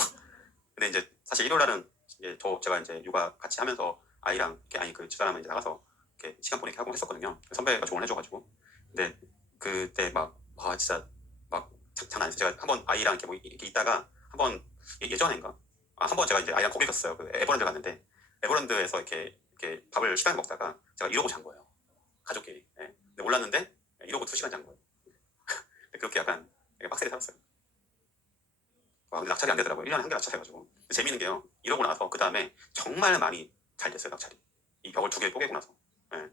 근데 이제 사실 일요일날은 이제 제가 이제 육아 같이 하면서 아이랑 이렇게 집사람은 이제 나가서 이렇게 시간 보내게 하고 했었거든요. 선배가 조언을 해줘가지고. 근데 그때 막 진짜 막 장난 아니었어요. 제가 한번 아이랑 이렇게 뭐 이렇게 있다가 한번 예전인가 한번 제가 이제 아이랑 거기 갔어요. 에버랜드 갔는데 에버랜드에서 이렇게 밥을 식당에 먹다가 제가 이러고 잔 거예요. 가족끼리. 근데 몰랐는데 이러고 2시간 잔 거예요. 그렇게 약간 빡세게 살았어요. 근데 낙찰이 안 되더라고요. 1년에 한 개 낙찰해가지고. 재밌는 게요. 이러고 나서 그 다음에 정말 많이 잘 됐어요. 낙찰이. 이 벽을 2개 뽀개고 나서.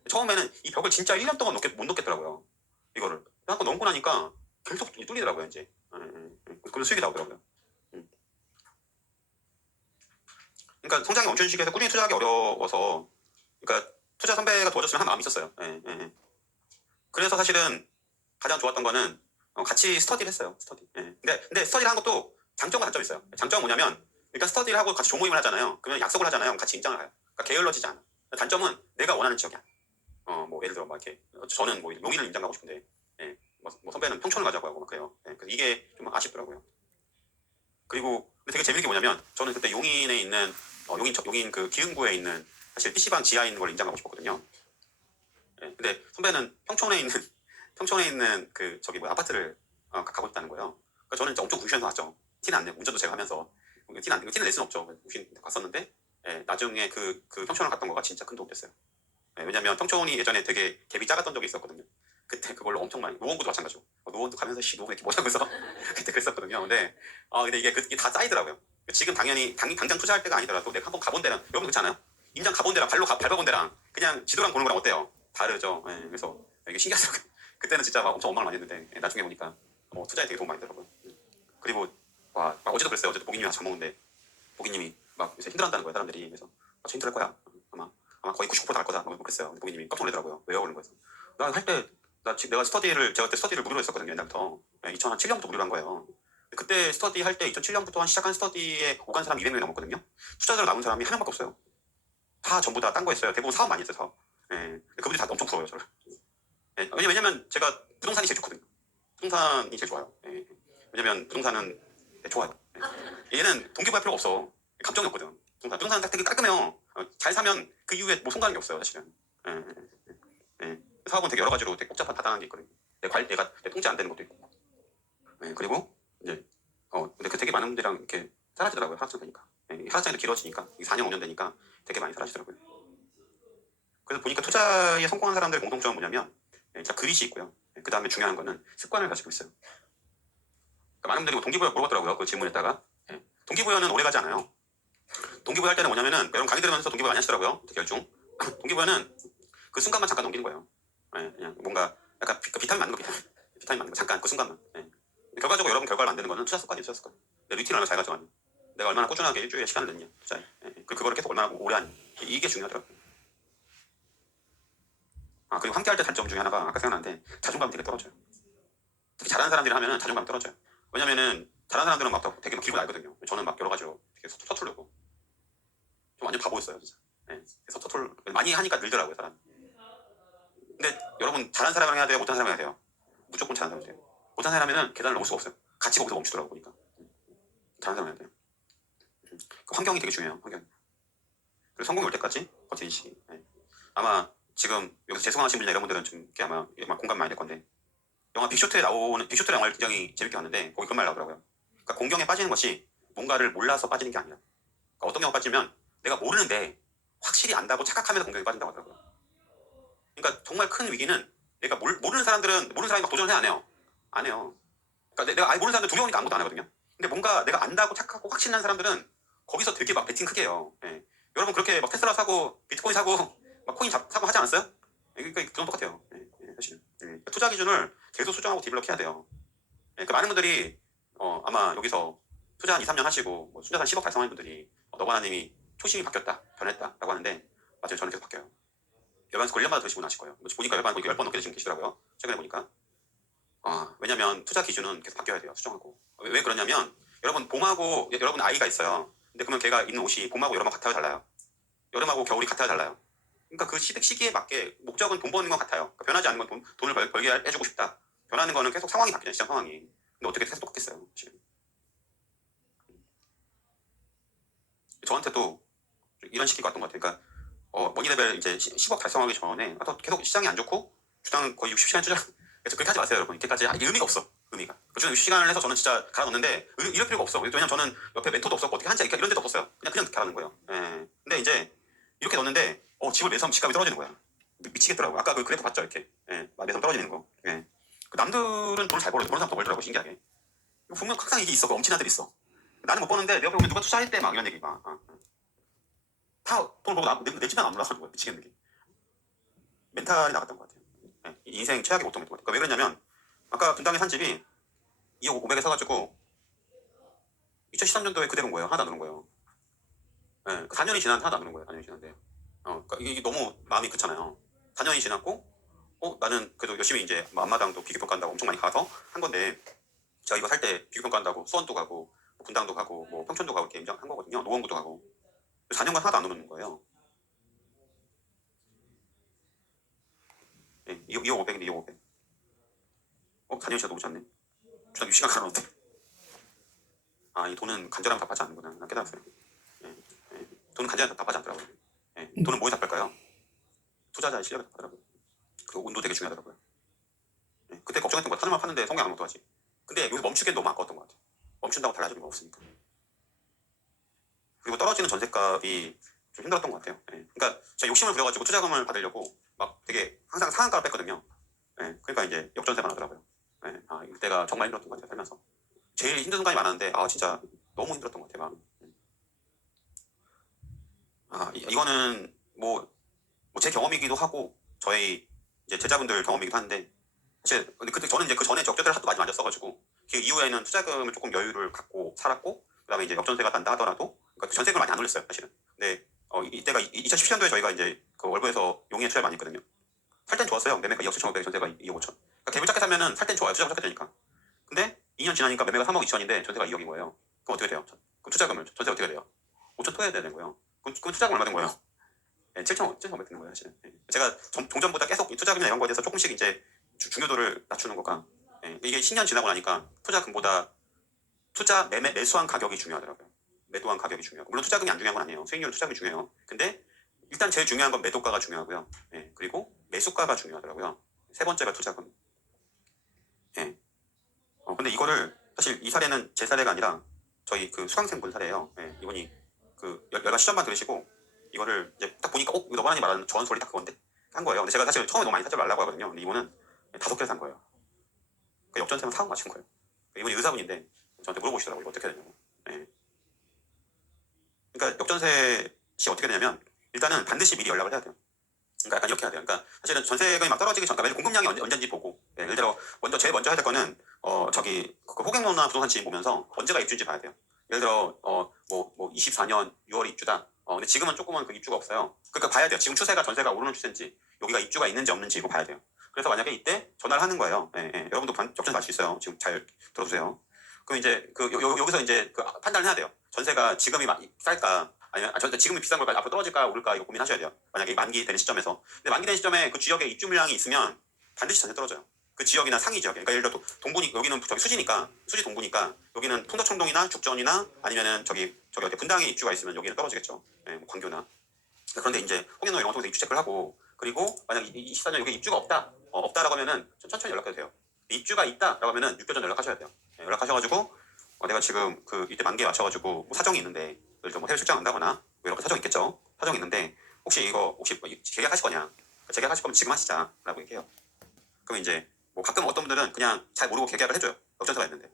처음에는 이 벽을 진짜 1년 동안 못 놓겠더라고요. 이거를. 한 번 넘고 나니까 계속 뚫리더라고요. 이제. 그래서 수익이 나오더라고요. 그러니까 성장이 멈춘 시기에서 꾸준히 투자하기 어려워서 그러니까 투자 선배가 도와줬으면 한 마음이 있었어요. 그래서 사실은 가장 좋았던 거는 같이 스터디를 했어요. 스터디. 근데 스터디를 한 것도 장점과 단점이 있어요. 장점은 뭐냐면 일단 스터디를 하고 같이 조모임을 하잖아요. 그러면 약속을 하잖아요. 같이 임장을 가요. 그러니까 그러니까 게을러지지 않아. 단점은 내가 원하는 지역이야. 뭐 예를 들어 막 이렇게 저는 뭐 용인을 임장 가고 싶은데, 예, 뭐 선배는 평촌을 가자고 하고 막 그래요. 예, 그래서 이게 좀 아쉽더라고요. 그리고 근데 되게 재밌는 게 뭐냐면 저는 그때 용인에 있는 용인 그 기흥구에 있는 사실 PC방 지하에 있는 걸 임장 가고 싶었거든요. 예, 근데 선배는 평촌에 있는 평촌에 있는 그 저기 뭐 아파트를 가고 있다는 거예요. 그러니까 저는 진짜 엄청 궁시렁해서 왔죠. 티는 안 내고 운전도 제가 하면서 티는 안 내고 티는 낼 수는 없죠. 갔었는데, 예, 나중에 그 평촌을 갔던 거가 진짜 큰 도움 됐어요. 예, 왜냐면 평촌이 예전에 되게 갭이 작았던 적이 있었거든요. 그때 그걸로 엄청 많이 노원구도 마찬가지고 노원도 가면서 노원 이렇게 뭐라고 해서 그때 그랬었거든요. 근데 이게 다 쌓이더라고요. 지금 당장 투자할 때가 아니더라도 내가 한번 가본 데랑 여러분 그렇지 않아요? 임장 가본 데랑 밟아본 데랑 그냥 지도랑 보는 거랑 어때요? 다르죠. 예, 그래서 이게 신기하더라고요. 그때는 진짜 막 엄청 원망을 많이 했는데, 예, 나중에 보니까 투자에 되게 도움 많이 되더라고요. 그리고 막 어제도 그랬어요. 어제도 보기님이랑 밥 먹는데 보기님이 막 요새 힘들어한다는 거예요. 사람들이. 그래서 저 힘들 거야. 아마 거의 99% 나갈 거다. 그랬어요. 근데 보기님이 깜짝 놀라더라고요. 왜요? 그런 거에서 내가 제가 그때 스터디를 무료로 했었거든요. 옛날부터. 2007년부터 무료로 한 거예요. 그때 스터디 할 때 2007년부터 시작한 스터디에 오간 사람 200명이 넘었거든요. 투자자로 남은 사람이 한 명밖에 없어요. 다 전부 다 딴 거 했어요. 대부분 사업 많이 했어요. 사업. 예. 그분들이 다 엄청 부러워요. 저를. 예. 왜냐면 제가 부동산이 제일 좋거든요. 부동산이 제일 좋아요. 예. 왜냐면 부동산은, 네, 좋아요. 예. 얘는 동기부여 필요가 없어. 감정이 없거든. 부동산은 딱 되게 깔끔해요. 잘 사면 그 이후에 뭐 손가는 게 없어요. 사실은. 예. 예. 사업은 되게 여러 가지로 되게 복잡한 다단한 게 있거든요. 내 통제 안 되는 것도 있고. 예. 그리고 이제 근데 그 되게 많은 분들이랑 이렇게 사라지더라고요. 하락장 되니까. 예. 하락장이 길어지니까 4년 5년 되니까 되게 많이 사라지더라고요. 그래서 보니까 투자에 성공한 사람들의 공통점은 뭐냐면, 예, 자 그릿이 있고요. 예, 그 다음에 중요한 거는 습관을 가지고 있어요. 그러니까 많은 분들이 동기부여 물어봤더라고요. 그 질문에다가. 예. 동기부여는 오래 가지 않아요. 동기부여 할 때는 뭐냐면은 여러분 강의 들으면서 동기부여 많이 하시더라고요. 특히 열중. 동기부여는 그 순간만 잠깐 넘기는 거예요. 예, 그냥 뭔가 약간 비타민 맞는 거 비타민 맞는 거 잠깐 그 순간만. 예. 결과적으로 여러분 결과를 만드는 거는 투자 습관. 내 루틴을 얼마나 잘 가져가냐. 내가 얼마나 꾸준하게 일주일에 시간을 냈냐 투자에. 예. 그리고 그거를 계속 얼마나 오래 하냐. 이게 중요하더라고요. 그리고 함께 할 때 단점 중에 하나가 아까 생각났는데 자존감이 되게 떨어져요. 특히 잘하는 사람들이 하면은 자존감이 떨어져요. 왜냐면은 잘하는 사람들은 막 되게 막 길고 날거든요. 저는 막 여러 가지로 되게 서툴르고 좀 완전 바보였어요 진짜. 네. 많이 하니까 늘더라고요 사람. 근데 여러분 잘하는 사람이랑 해야 돼요? 못하는 사람이랑 해야 돼요? 무조건 잘하는 사람이 돼요. 못하는 사람이면 계단을 넘을 수가 없어요. 같이 거기서 멈추더라고 보니까. 잘하는 사람이 해야 돼요. 그 환경이 되게 중요해요. 환경. 그리고 성공이 올 때까지 버티는 시기. 네. 아마 지금 여기서 재수강하신 분이나 이런 분들은 좀 이렇게 아마 공감 많이 될 건데, 영화 빅쇼트라는 영화를 굉장히 재밌게 봤는데 거기 그런 말 나오더라고요. 그러니까 공경에 빠지는 것이 뭔가를 몰라서 빠지는 게 아니라, 그러니까 어떤 경우 빠지면 내가 모르는데 확실히 안다고 착각하면서 공경에 빠진다고 하더라고요. 그러니까 정말 큰 위기는 내가 모르는 사람이 막 도전을 해 안 해요. 안 해요. 그러니까 내가 모르는 사람들 두려우니까 아무것도 안 하거든요. 근데 뭔가 내가 안다고 착각하고 확신한 사람들은 거기서 되게 막 베팅 크게 해요. 예. 여러분 그렇게 막 테슬라 사고 비트코인 사고 막 코인 사고 하지 않았어요? 그러니까 그건 똑같아요. 사실은. 투자 기준을 계속 수정하고 디벨롭 해야 돼요. 그 많은 분들이 아마 여기서 투자 한 2, 3년 하시고 순자산 10억 달성하는 분들이 너바나님이 초심이 바뀌었다, 변했다라고 하는데, 맞아요. 저는 계속 바뀌어요. 열반석 1년마다 더 시고 나실 거예요. 보니까 열반석 10번 넘게 지금 계시더라고요. 최근에 보니까. 왜냐면 투자 기준은 계속 바뀌어야 돼요. 수정하고. 왜 그러냐면 여러분 봄하고 여러분 아이가 있어요. 근데 그러면 걔가 입는 옷이 봄하고 여름하고 같아요, 달라요? 여름하고 겨울이 같아요, 달라요? 그러니까 그 시기에 맞게 목적은 돈 버는 건 같아요. 그러니까 변하지 않는 건 돈을 벌게 해주고 싶다. 변하는 거는 계속 상황이 바뀌잖아요. 시장 상황이. 근데 어떻게 계속 똑같겠어요? 사실. 저한테도 이런 시기가 왔던 것 같아요. 그러니까 머니레벨 이제 10억 달성하기 전에 계속 시장이 안 좋고 주당 거의 60시간 투자. 그래서 그렇게 하지 마세요, 여러분. 이때까지 의미가 없어. 의미가. 그중에 60시간을 해서 저는 진짜 갈아 넣는데 이럴 필요가 없어. 왜냐면 저는 옆에 멘토도 없었고 어떻게 한지 이런 데도 없었어요. 그냥 갈아 넣는 거예요. 예. 근데 이제 이렇게 넣는데 집을 매수하면 집값이 떨어지는 거야. 미치겠더라고. 아까 그 그래프 봤죠, 이렇게. 예. 매수하면 떨어지는 거. 예. 남들은 돈을 잘 벌어. 버는 사람 더 벌더라고, 신기하게. 분명 항상 이게 있어. 그 엄친한 애들 있어. 나는 못 버는데 내 옆에 보면 누가 투자했대 막 이런 얘기 막. 다 돈을 벌고 내 집안 안 올라가는 거야. 미치겠는 게. 멘탈이 나갔던 것 같아요. 예. 인생 최악의 고통이었던 것 같아요. 그러니까 왜 그러냐면 아까 분당에 산 집이 2억 5백에 사가지고 2013년도에 그대로인 거예요. 하나도 안 오른 거예요. 예. 4년이 지났는데 하나도 안 오른 거예요. 4년이 지났는데. 그러니까 이게 너무 마음이 그렇잖아요. 4년이 지났고 나는 그래도 열심히 이제 앞마당도 비교평가한다고 엄청 많이 가서 한 건데, 제가 이거 살 때 비교평가한다고 수원도 가고 분당도 가고 평촌도 가고 이렇게 임장한 거거든요. 노원구도 가고. 4년간 하나도 안 오르는 거예요. 예, 2억 500인데 2억 500. 4년 시간 오지 않네. 주당 6시간 가는데. 아, 이 돈은 간절하면 답하지 않는구나. 난 깨달았어요. 예, 예. 돈은 간절하면 답하지 않더라고요. 예, 돈은 뭐에 답할까요? 투자자의 실력에 답하더라고요. 그리고 운도 되게 중요하더라고요. 예, 그때 걱정했던 거야. 타nor만 파는데 성공 안 하면 어떡하지? 근데 여기 멈추기엔 너무 아까웠던 것 같아요. 멈춘다고 달라지는 거 없으니까. 그리고 떨어지는 전세값이 좀 힘들었던 것 같아요. 예. 그러니까 제가 욕심을 부려가지고 투자금을 받으려고 막 되게 항상 상한가를 뺐거든요. 예. 그러니까 이제 역전세가 나더라고요. 예. 아, 이때가 정말 힘들었던 것 같아요. 살면서. 제일 힘든 순간이 많았는데 아 진짜 너무 힘들었던 것 같아요. 아 이거는 뭐 제 경험이기도 하고 저희 이제 제자분들 경험이기도 한데 사실 근데 그때 저는 이제 그 전에 적자들을 하도 많이 맞았어가지고 그 이후에는 투자금을 조금 여유를 갖고 살았고 그다음에 이제 역전세가 난다 하더라도 그러니까 전세금을 많이 안 올렸어요 사실은. 근데 이때가 2017년도에 저희가 이제 그 월부에서 용인에 투자를 많이 했거든요. 살 땐 좋았어요. 매매가 2억 7,500, 전세가 2억 5천. 그러니까 갭을 작게 사면은 살 땐 좋아요. 투자가 작게 되니까. 근데 2년 지나니까 매매가 3억 2천인데 전세가 2억인 거예요. 그럼 어떻게 돼요? 그 투자금을 전세 어떻게 돼요? 5천 토해야 되는 거예요. 그럼 투자금 얼마 된 거예요? 네, 7,500 되는 거예요, 사실은. 네. 제가 종전보다 계속 이 투자금이나 이런 거에 대해서 조금씩 이제 중요도를 낮추는 거가 이게 10년 지나고 나니까 투자금보다 매수한 가격이 중요하더라고요. 매도한 가격이 중요하고 물론 투자금이 안 중요한 건 아니에요. 수익률은 투자금이 중요해요. 근데 일단 제일 중요한 건 매도가가 중요하고요. 예, 그리고 매수가가 중요하더라고요. 세 번째가 투자금. 예. 근데 이거를 사실 이 사례는 제 사례가 아니라 저희 그 수강생분 사례예요. 예, 이분이 그 열가 시험만 들으시고 이거를 이제 딱 보니까 이거 너가 말하는 조언 소리 딱 그건데 한 거예요. 근데 제가 사실 처음에 너무 많이 사지 말라고 하거든요. 근데 이분은 5개를 산 거예요. 그 역전세만 사고 마신 거예요. 이분이 의사분인데 저한테 물어보시더라고요. 이거 어떻게 해야 되냐고. 예. 그러니까 역전세 시 어떻게 되냐면 일단은 반드시 미리 연락을 해야 돼요. 그러니까 약간 이렇게 해야 돼요. 그러니까 사실은 전세금이 막 떨어지기 전, 그러니까 공급량이 언제인지 보고, 예, 예를 들어 제일 먼저 해야 될 거는 저기 그 호갱노나 부동산 지인 보면서 언제가 입주인지 봐야 돼요. 예를 들어 뭐 24년 6월에 입주다. 근데 지금은 조금은 그 입주가 없어요. 그러니까 봐야 돼요. 지금 추세가 전세가 오르는 추세인지 여기가 입주가 있는지 없는지 이거 봐야 돼요. 그래서 만약에 이때 전화를 하는 거예요. 예, 예. 여러분도 적전 알 수 있어요. 지금 잘 들어주세요. 그럼 이제 여기서 이제 그 판단을 해야 돼요. 전세가 지금이 쌀까 아니면 전세 지금이 비싼 걸까 앞으로 떨어질까 오를까 이거 고민하셔야 돼요. 만약에 만기 되는 시점에서. 근데 만기 되는 시점에 그 지역에 입주 물량이 있으면 반드시 전세 떨어져요. 그 지역이나 상위 지역에. 그러니까 예를 들어 동분이 여기는 저기 수지니까 수지 동부니까 여기는 통도청동이나 죽전이나 아니면은 저기 어디 분당에 입주가 있으면 여기는 떨어지겠죠. 예, 뭐 광교나. 그런데 이제 홍인호 이런 거 통해서 입주 체크를 하고 그리고 만약 24년 여기 입주가 없다라고 하면은 천천히 연락해도 돼요. 입주가 있다라고 하면은 6개월 전 연락하셔야 돼요. 예, 연락하셔가지고 내가 지금 그 이때 만기에 맞춰가지고 뭐 사정이 있는데 예를 들어 뭐 해외 출장 간다거나 뭐 이런 사정이 있겠죠. 사정이 있는데 혹시 뭐 계약하실 거냐? 계약하실 거면 지금 하시자라고 얘기해요. 그럼 이제 뭐 가끔 어떤 분들은 그냥 잘 모르고 계약을 해줘요. 역전세가 있는데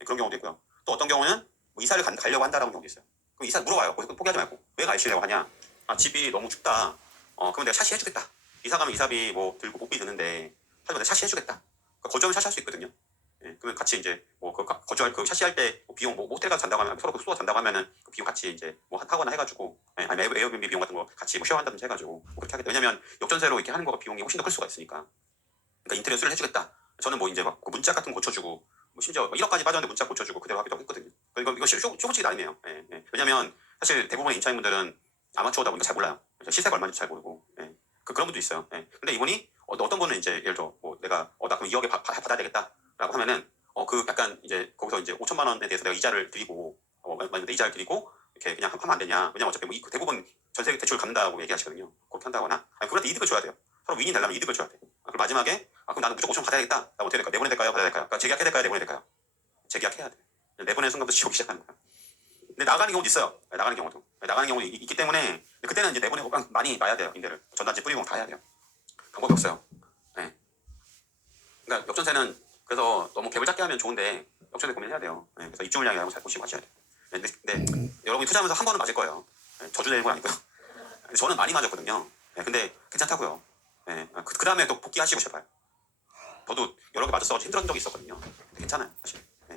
그런 경우도 있고요. 또 어떤 경우는 뭐 이사를 가려고 한다라는 경우도 있어요. 그럼 이사 물어봐요. 거기서 포기하지 말고 왜 가시려고 하냐? 아 집이 너무 춥다. 그러면 내가 샤시 해주겠다. 이사 가면 이사비 뭐 들고 복비 드는데 하지만 내가 샤시 해주겠다. 그러니까 거주하면 샤시 할 수 있거든요. 예, 그러면 같이 이제 뭐그 거주할 그 샤시 할 때 비용 뭐 호텔 가서 잔다고 하면 서로 그 수도 잔다고 하면은 그 비용 같이 이제 뭐 하거나 해가지고 아니면 에어비앤비 비용 같은 거 같이 뭐 쉐어한다든지 해가지고 뭐 그렇게 하겠다. 왜냐면 역전세로 이렇게 하는 거 비용이 훨씬 더 클 수가 있으니까. 그러니까 인테리어 수리를 해주겠다. 저는 뭐 이제 막 그 문짝 같은 거 고쳐주고 뭐 심지어 1억까지 빠졌는데 문짝 고쳐주고 그대로 하기도 했거든요. 이거 쇼부치기 나름이에요. 예, 예. 왜냐면 사실 대부분의 임차인분들은 아마추어다 보니까 잘 몰라요. 시세가 얼마인지 잘 모르고. 예. 그런 분도 있어요. 예. 근데 이분이 어떤 분은 이제 예를 들어 뭐 내가 나 그럼 2억에 받아야 되겠다라고 하면은 그 약간 이제 거기서 이제 5천만 원에 대해서 내가 이자를 드리고 만약에 이자를 드리고 이렇게 그냥 하면 안 되냐? 왜냐면 어차피 뭐 대부분 전세 대출 갚는다고 얘기하시거든요. 그렇게 한다거나 아니 그분한테 이득을 줘야 돼요. 서로 윈이 되려면 이득을 줘야 돼. 그리고 마지막에 그럼 나는 무조건 5천 받아야겠다. 라고 어떻게 될까요? 내보내야 될까요? 받아야 될까요? 그러니까 재계약해야 될까요? 내보내야 될까요? 재계약해야 돼. 내보내는 순간부터 지옥이 시작하는 거야. 근데 나가는 경우도 있어요. 나가는 경우도. 나가는 경우도 있기 때문에 그때는 이제 내보내고 많이 놔야 돼요. 임대를. 전단지 뿌리고 다 해야 돼요. 방법이 없어요. 네. 그러니까 역전세는 그래서 너무 갭을 작게 하면 좋은데 역전세 고민해야 돼요. 네. 그래서 입주 물량이라고 잘 보시고 하셔야 돼요. 네. 근데 여러분이 투자하면서 한 번은 맞을 거예요. 네. 저주 내는 건 아니고요. 저는 많이 맞았거든요. 네. 근데 괜찮다고요. 네. 그 다음에 또 복귀하시고 제발. 저도 여러 개 맞았어가지고 힘들었던 적이 있었거든요. 근데 괜찮아요, 사실. 네.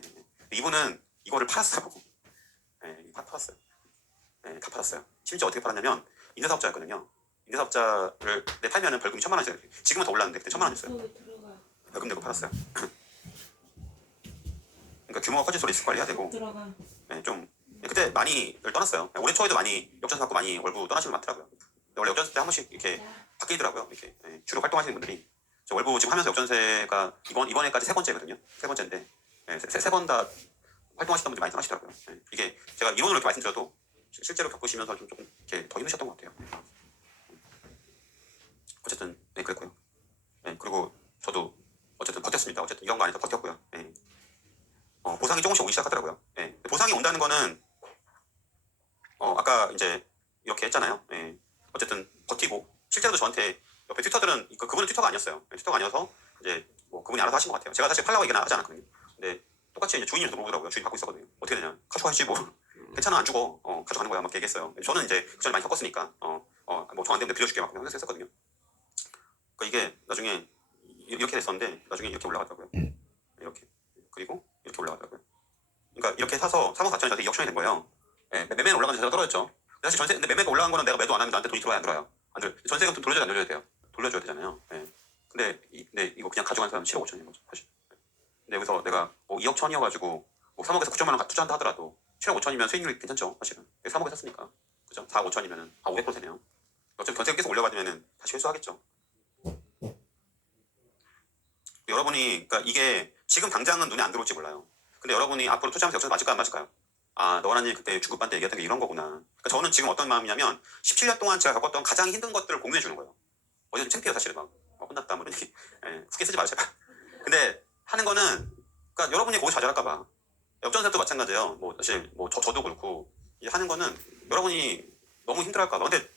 이분은 이거를 팔았어요. 네, 다 팔았어요. 네, 다 팔았어요. 심지어 어떻게 팔았냐면 임대사업자였거든요. 임대사업자를 팔면은 벌금이 1,000만 원이었어요. 지금은 더 올랐는데 그때 1,000만 원이었어요. 벌금 내고 팔았어요. 그러니까 규모가 커질수록 리스크 관리해야 되고. 네, 좀 그때 많이 떠났어요. 올해 초에도 많이 역전사 받고 많이 월부 떠나시는 분 많더라고요. 원래 역전세 때 한 번씩 이렇게 바뀌더라고요. 이렇게 주로 활동하시는 분들이. 저 월부 지금 하면서 역전세가 이번에까지 세 번째거든요. 세 번째인데 세 번 다 활동하시던 분들이 많이 하시더라고요. 이게 제가 이론으로 이렇게 말씀드려도 실제로 겪으시면서 좀 조금 이렇게 더 힘드셨던 것 같아요. 어쨌든 그랬고요. 그리고 저도 어쨌든 버텼습니다. 어쨌든 이런 거 아니라 버텼고요. 보상이 조금씩 오기 시작하더라고요. 보상이 온다는 거는 아까 이제 이렇게 했잖아요. 어쨌든 버티고 실제로도 저한테 옆에 튜터들은 그분은 튜터가 아니었어요. 튜터가 아니어서 이제 뭐 그분이 알아서 하신 것 같아요. 제가 사실 팔라고 얘기는 하지 않았거든요. 근데 똑같이 이제 주인이 물어보더라고요. 주인 받고 있었거든요. 어떻게 되냐? 가져가야지 뭐. 괜찮아 안 죽어. 가져가는 거야 막 얘기했어요. 저는 이제 그 전에 많이 겪었으니까 뭐 정 안 되면 빌려줄게 막 그냥 했었거든요. 그러니까 이게 나중에 이렇게 됐었는데 나중에 이렇게 올라가더라고요. 이렇게 그리고 이렇게 올라가더라고요. 그러니까 이렇게 사서 3억 4천이 저한테 2억 천이 된 거예요. 매매는 올라가는 제가 떨어졌죠. 사실 전세 근데 매매가 올라간 거는 내가 매도 안 하면 나한테 돈이 들어와야 안 들어와요. 안 들어요. 전세금 좀 돌려줘야 안 돌려야 돼요. 돌려줘야 되잖아요. 근데 이거 그냥 가져간 사람은 7억 5천인 거죠 사실. 근데 여기서 내가 뭐 2억 천이어가지고 뭐 3억에서 9천만 원 투자한다 하더라도 7억 5천이면 수익률이 괜찮죠 사실은. 3억에 샀으니까 그죠? 4억 5천이면은 500%네요. 어차피 전세금 계속 올려받으면은 다시 회수하겠죠. 여러분이 그러니까 이게 지금 당장은 눈에 안 들어올지 몰라요. 근데 여러분이 앞으로 투자하면서 역전세 맞을까요 안 맞을까요? 아 너라니 그때 중급반 때 얘기했던 게 이런 거구나. 그러니까 저는 지금 어떤 마음이냐면 17년 동안 제가 겪었던 가장 힘든 것들을 공유해 주는 거예요. 어제 좀 창피해요 사실은 막 혼났다 뭐 이렇게 후기 쓰지 마세요. 근데 하는 거는 그러니까 여러분이 거기서 좌절할까 봐. 역전세도 마찬가지예요. 뭐 사실 뭐 저도 그렇고 이제 하는 거는 여러분이 너무 힘들어할까 봐. 근데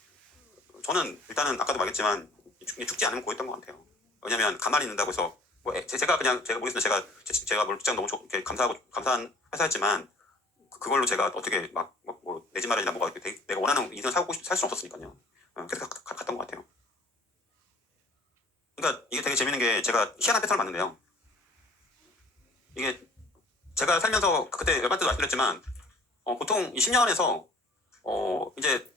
저는 일단은 아까도 말했지만 죽지 않으면 고했던 것 같아요. 왜냐면 가만히 있는다고 해서 뭐 제가 모르겠어요. 제가 물장 너무 이렇게 감사한 회사였지만 그걸로 제가 어떻게 뭐 내 집 마련이나 뭐가 내가 원하는 인생을 살 수는 없었으니까요. 그래서 갔던 것 같아요. 그러니까 이게 되게 재밌는 게 제가 희한한 패턴을 봤는데요. 이게 제가 살면서 그때 열반 때도 말씀드렸지만 보통 이 10년에서 이제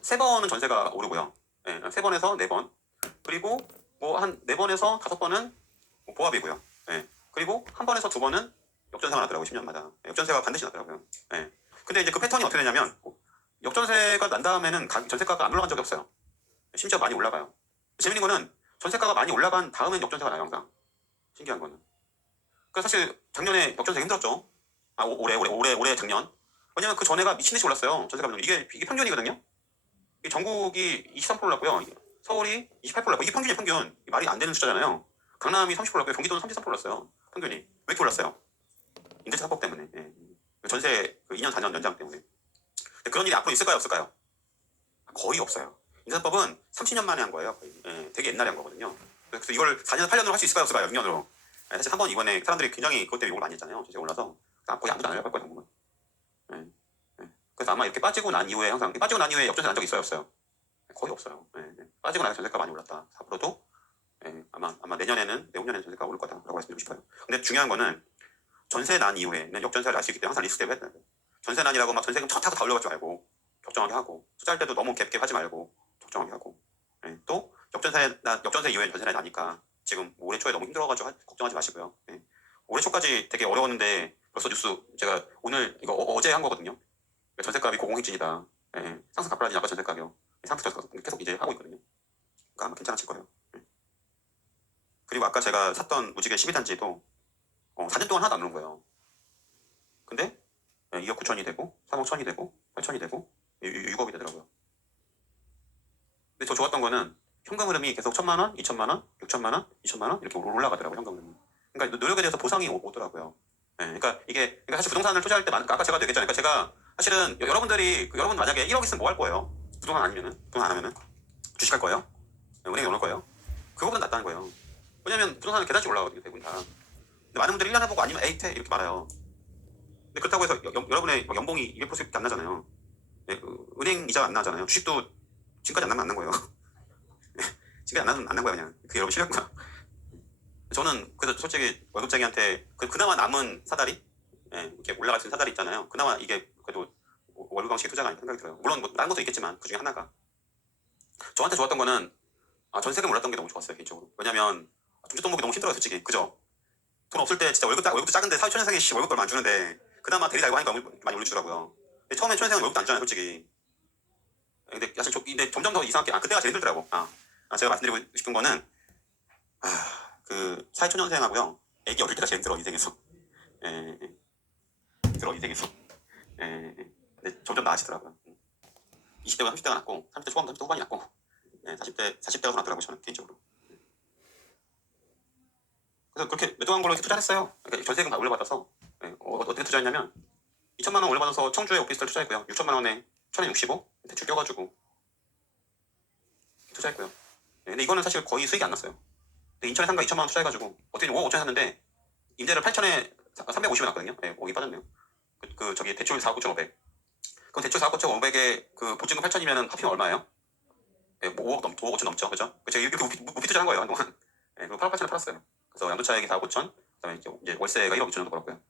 3번은 전세가 오르고요. 3번에서 4번 그리고 뭐 한 4번에서 5번은 뭐 보합이고요. 그리고 1번에서 2번은 역전세가 나더라고요. 10년마다. 역전세가 반드시 나더라고요. 근데 이제 그 패턴이 어떻게 되냐면 역전세가 난 다음에는 전세가가 안 올라간 적이 없어요. 심지어 많이 올라가요. 재밌는 거는 전세가가 많이 올라간 다음엔 역전세가 나요. 항상. 신기한 거는. 그러니까 사실 작년에 역전세 힘들었죠. 올해 작년. 왜냐면 그 전에가 미친듯이 올랐어요. 전세가 이게 평균이거든요. 이게 전국이 23% 올랐고요. 서울이 28% 올랐고 이게 평균이에요. 평균. 말이 안 되는 숫자잖아요. 강남이 30% 올랐고요. 경기도는 33% 올랐어요. 평균이. 왜 이렇게 올랐어요? 임대차 합법 때문에. 전세 2년 4년 연장 때문에. 근데 그런 일이 앞으로 있을까요 없을까요? 거의 없어요. 임대차법은 30년 만에 한 거예요. 거의. 되게 옛날에 한 거거든요. 그래서 이걸 4년 8년으로 할 수 있을까요 없을까요? 6년으로. 사실 한 번 이번에 사람들이 굉장히 그것 때문에 욕을 많이 했잖아요. 전세가 올라서. 거의 아무도 안 하려고 할 거예요. 당분간. 그래서 아마 이렇게 빠지고 난 이후에 항상 빠지고 난 이후에 역전세 난 적 있어요 없어요? 거의 없어요. 빠지고 나서 전세가 많이 올랐다. 앞으로도 아마 내후년에는 전세가 오를 거다라고 말씀드리고 싶어요. 근데 중요한 거는 전세 난 이후에는 역전세를 날 수 있기 때문에 항상 리스크 대비해야 돼요. 전세 난이라고 막 전세금 척 타고 다 올려가지 말고 적정하게 하고 투자할 때도 너무 갭갭 하지 말고 적정하게 하고 또 역전세 이후에 전세 난이 나니까 지금 올해 초에 너무 힘들어가지고 걱정하지 마시고요. 올해 초까지 되게 어려웠는데 벌써 뉴스 제가 오늘 이거 어제 한 거거든요. 전세값이 고공행진이다. 상승 가팔라진 아까 전세 가격 상승 계속 이제 하고 있거든요. 그러니까 아마 괜찮아질 거예요. 그리고 아까 제가 샀던 무지개 12단지도 4년 동안 하나도 안 오른 거예요. 근데 2억 9천이 되고 3억 천이 되고 8천이 되고 6억이 되더라고요. 근데 저 좋았던 거는 현금 흐름이 계속 1,000만 원, 2천만 원, 6천만 원, 2천만 원 이렇게 올라가더라고요. 현금 흐름이. 그러니까 노력에 대해서 보상이 오더라고요. 그러니까 사실 부동산을 투자할 때 아까 제가 얘기했잖아요. 그러니까 제가 사실은 여러분 만약에 1억 있으면 뭐 할 거예요? 부동산 안 하면은 주식할 거예요? 은행에 넣을 거예요? 그거보다 낫다는 거예요. 왜냐면 부동산은 계단씩 올라가거든요. 대부분 다. 근데 많은 분들이 1년 해보고 아니면 에이 태 이렇게 말아요. 근데 그렇다고 해서 여러분의 연봉이 200%밖에 안 나잖아요. 은행 이자 안 나잖아요. 주식도 지금까지 안 나면 안 난 거예요. 지금까지 안 나면 안 난 거야 그냥. 그게 여러분 실력구나. 저는 그래서 솔직히 월급쟁이한테 그나마 남은 사다리 이렇게 올라갈 수 있는 사다리 있잖아요. 그나마 이게 그래도 월급 방식 투자가 아닌가 생각이 들어요. 물론 뭐 다른 것도 있겠지만 그 중에 하나가 저한테 좋았던 거는 전세금 올랐던 게 너무 좋았어요 개인적으로. 왜냐면 중주동목이 너무 힘들어요 솔직히. 그죠? 돈 없을 때 진짜 월급도 작은데 사회초년생이 월급도 많이 주는데 그나마 대리 달고 하니까 많이 올려주더라고요. 근데 처음에 초년생은 월급도 안 주잖아요 솔직히. 근데 사실 근데 점점 더 이상하게 그때가 제일 힘들더라고. 제가 말씀드리고 싶은 거는 그 사회초년생하고요. 애기 어릴 때가 제일 힘들어 인생에서. 예, 힘들어 인생에서. 근데 점점 나아지더라고요. 20대가 30대가 낫고 30대 초반 30대 후반이 낫고 40대가 더 낫더라고요 저는 개인적으로. 그래서 그렇게 매도한 걸로 이렇게 투자했어요. 그러니까 전세금 다 올려받아서 어떻게 투자했냐면 2천만 원 올려받아서 청주에 오피스텔 투자했고요. 6천만 원에 1,065 대출 껴가지고 투자했고요. 근데 이거는 사실 거의 수익이 안 났어요. 근데 인천에 상가 2천만 원 투자해가지고 어떻게 5억 5천 샀는데 임대를 8천에 350에 났거든요. 5억이 빠졌네요. 저기 대출 4억 9천 5백. 그럼 대출 4억 9천 5백에 그 보증금 8천이면은 합치면 얼마예요? 뭐 5억 5천 넘죠, 그죠? 제가 이렇게 무피 투자한 거예요 한동안. 그리고 8억 8천에 팔았어요. 그래서 양도차익이 4억 5천, 그다음에 이제 월세가 1억 2천 정도 벌었고요.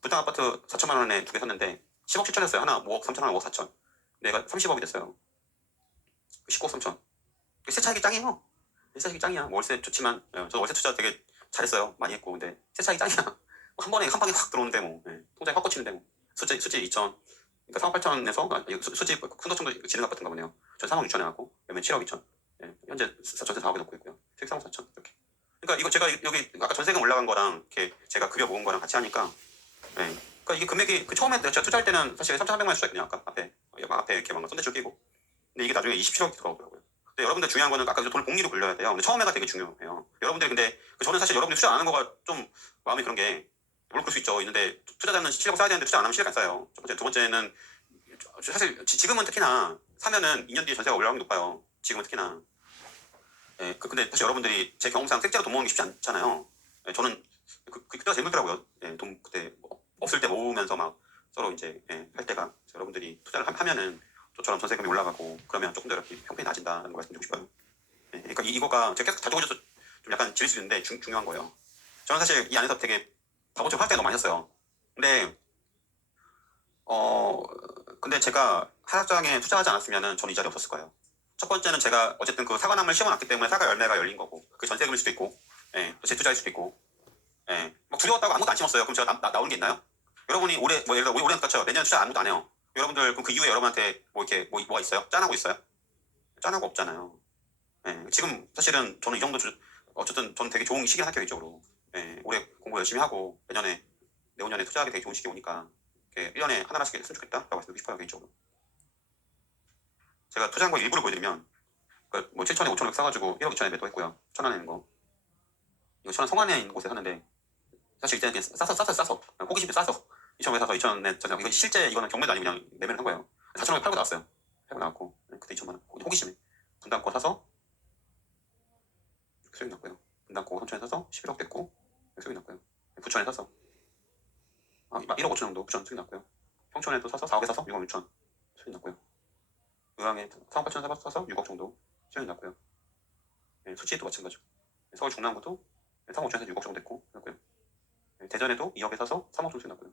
부당 아파트 4천만 원에 2개 샀는데 10억 7천이었어요. 하나 5억 3천, 하나 5억 4천. 내가 30억이 됐어요. 19억 3천. 세차익이 짱이에요. 세차익이 짱이야. 뭐 월세 좋지만 저 월세 투자 되게 잘했어요. 많이 했고 근데 세차익이 짱이야. 한 방에 확 들어오는데 뭐 통장에 확 꽂히는데 뭐 수지 2천. 그러니까 3억 8천에서 수지 큰도청도 지능 아파트인가 보네요. 전 3억 6천 해갖고 그러면 7억 2천. 현재 전세 4억에 놓고 있고요. 수익 3억 4천 이렇게. 그러니까 이거 제가 여기 아까 전세금 올라간 거랑 이렇게 제가 급여 모은 거랑 같이 하니까 그러니까 이게 금액이 처음에 제가 투자할 때는 사실 3,300만 원 투자했거든요. 아까 앞에 이렇게 막 손대줄 끼고. 근데 이게 나중에 27억이 들어가더라고요. 근데 여러분들 중요한 거는 아까 돈을 복리로 굴려야 돼요. 근데 처음에가 되게 중요해요. 여러분들이 근데 저는 사실 여러분들이 투자 안 하는 거가 좀 마음이 그런 게 물론 그럴 수 있죠. 있는데 투자자는 실력 쌓아야 되는데 투자 안 하면 실력 안 쌓여요. 첫 번째, 두 번째는 사실 지금은 특히나 사면은 2년 뒤에 전세가 올라가는 게 높아요. 지금은 특히나. 근데 사실 여러분들이 제 경험상 셋째로 돈 모으는 게 쉽지 않잖아요. 저는 그때가 제일 힘들더라고요. 돈 그때 없을 때 모으면서 막 서로 이제 할 때가 여러분들이 투자를 하면은 저처럼 전세금이 올라가고 그러면 조금 더 이렇게 형편이 나아진다는 걸 말씀드리고 싶어요. 그러니까 이거가 제가 계속 자주 오셔서 좀 약간 질릴 수 있는데 중요한 거예요. 저는 사실 이 안에서 되게 바보처럼 활동을 너무 많이 했어요. 근데 제가 하락장에 투자하지 않았으면 저는 이 자리에 없었을 거예요. 첫 번째는 제가 어쨌든 그 사과나무를 심어놨기 때문에 사과 열매가 열린 거고 그 전세금일 수도 있고 또 재투자일 수도 있고 막 두려웠다고 아무것도 안 심었어요. 그럼 제가 나오는 게 있나요? 여러분이 올해 뭐 예를 들어 올해 같죠? 내년 투자 아무것도 안 해요. 여러분들 그럼 그 이후에 여러분한테 뭐 이렇게 뭐가 있어요? 짠하고 있어요? 짠하고 없잖아요. 지금 사실은 저는 이 정도 어쨌든 저는 되게 좋은 시기를 할게요 이쪽으로. 올해 공부 열심히 하고 내후년에 투자하기 되게 좋은 시기 오니까 1년에 하나씩 했으면 좋겠다라고 말씀드리고 싶어요 개인적으로. 제가 투자한 거 일부를 보여드리면 뭐 7천에 5천에 사가지고 1억 2천에 매도했고요. 천안에 있는 거 이거 천안 성안에 있는 곳에 샀는데 사실 이때는 그냥 싸서 호기심에 싸서 2천에 사서 2천에 저장 이거 실제 이거는 경매도 아니고 그냥 매매를 한 거예요. 4천원에 팔고 나왔어요. 팔고 나왔고 그때 2천만 원 호기심에 분담권 사서 수익 났고요. 분담권 3천에 사서 11억 됐고 수익 났고요. 부천에 사서 1억 5천 정도 부천 수익 났고요. 평촌에도 사서 4억에 사서 6억 6천 수익 났고요. 의왕에 4억 8천에 사서 6억 정도 수익 났고요. 수치도 마찬가지고 서울 중랑구도 3억 5천에서 6억 정도 됐고 났고요. 대전에도 2억에 사서 3억 정도 수익 났고요.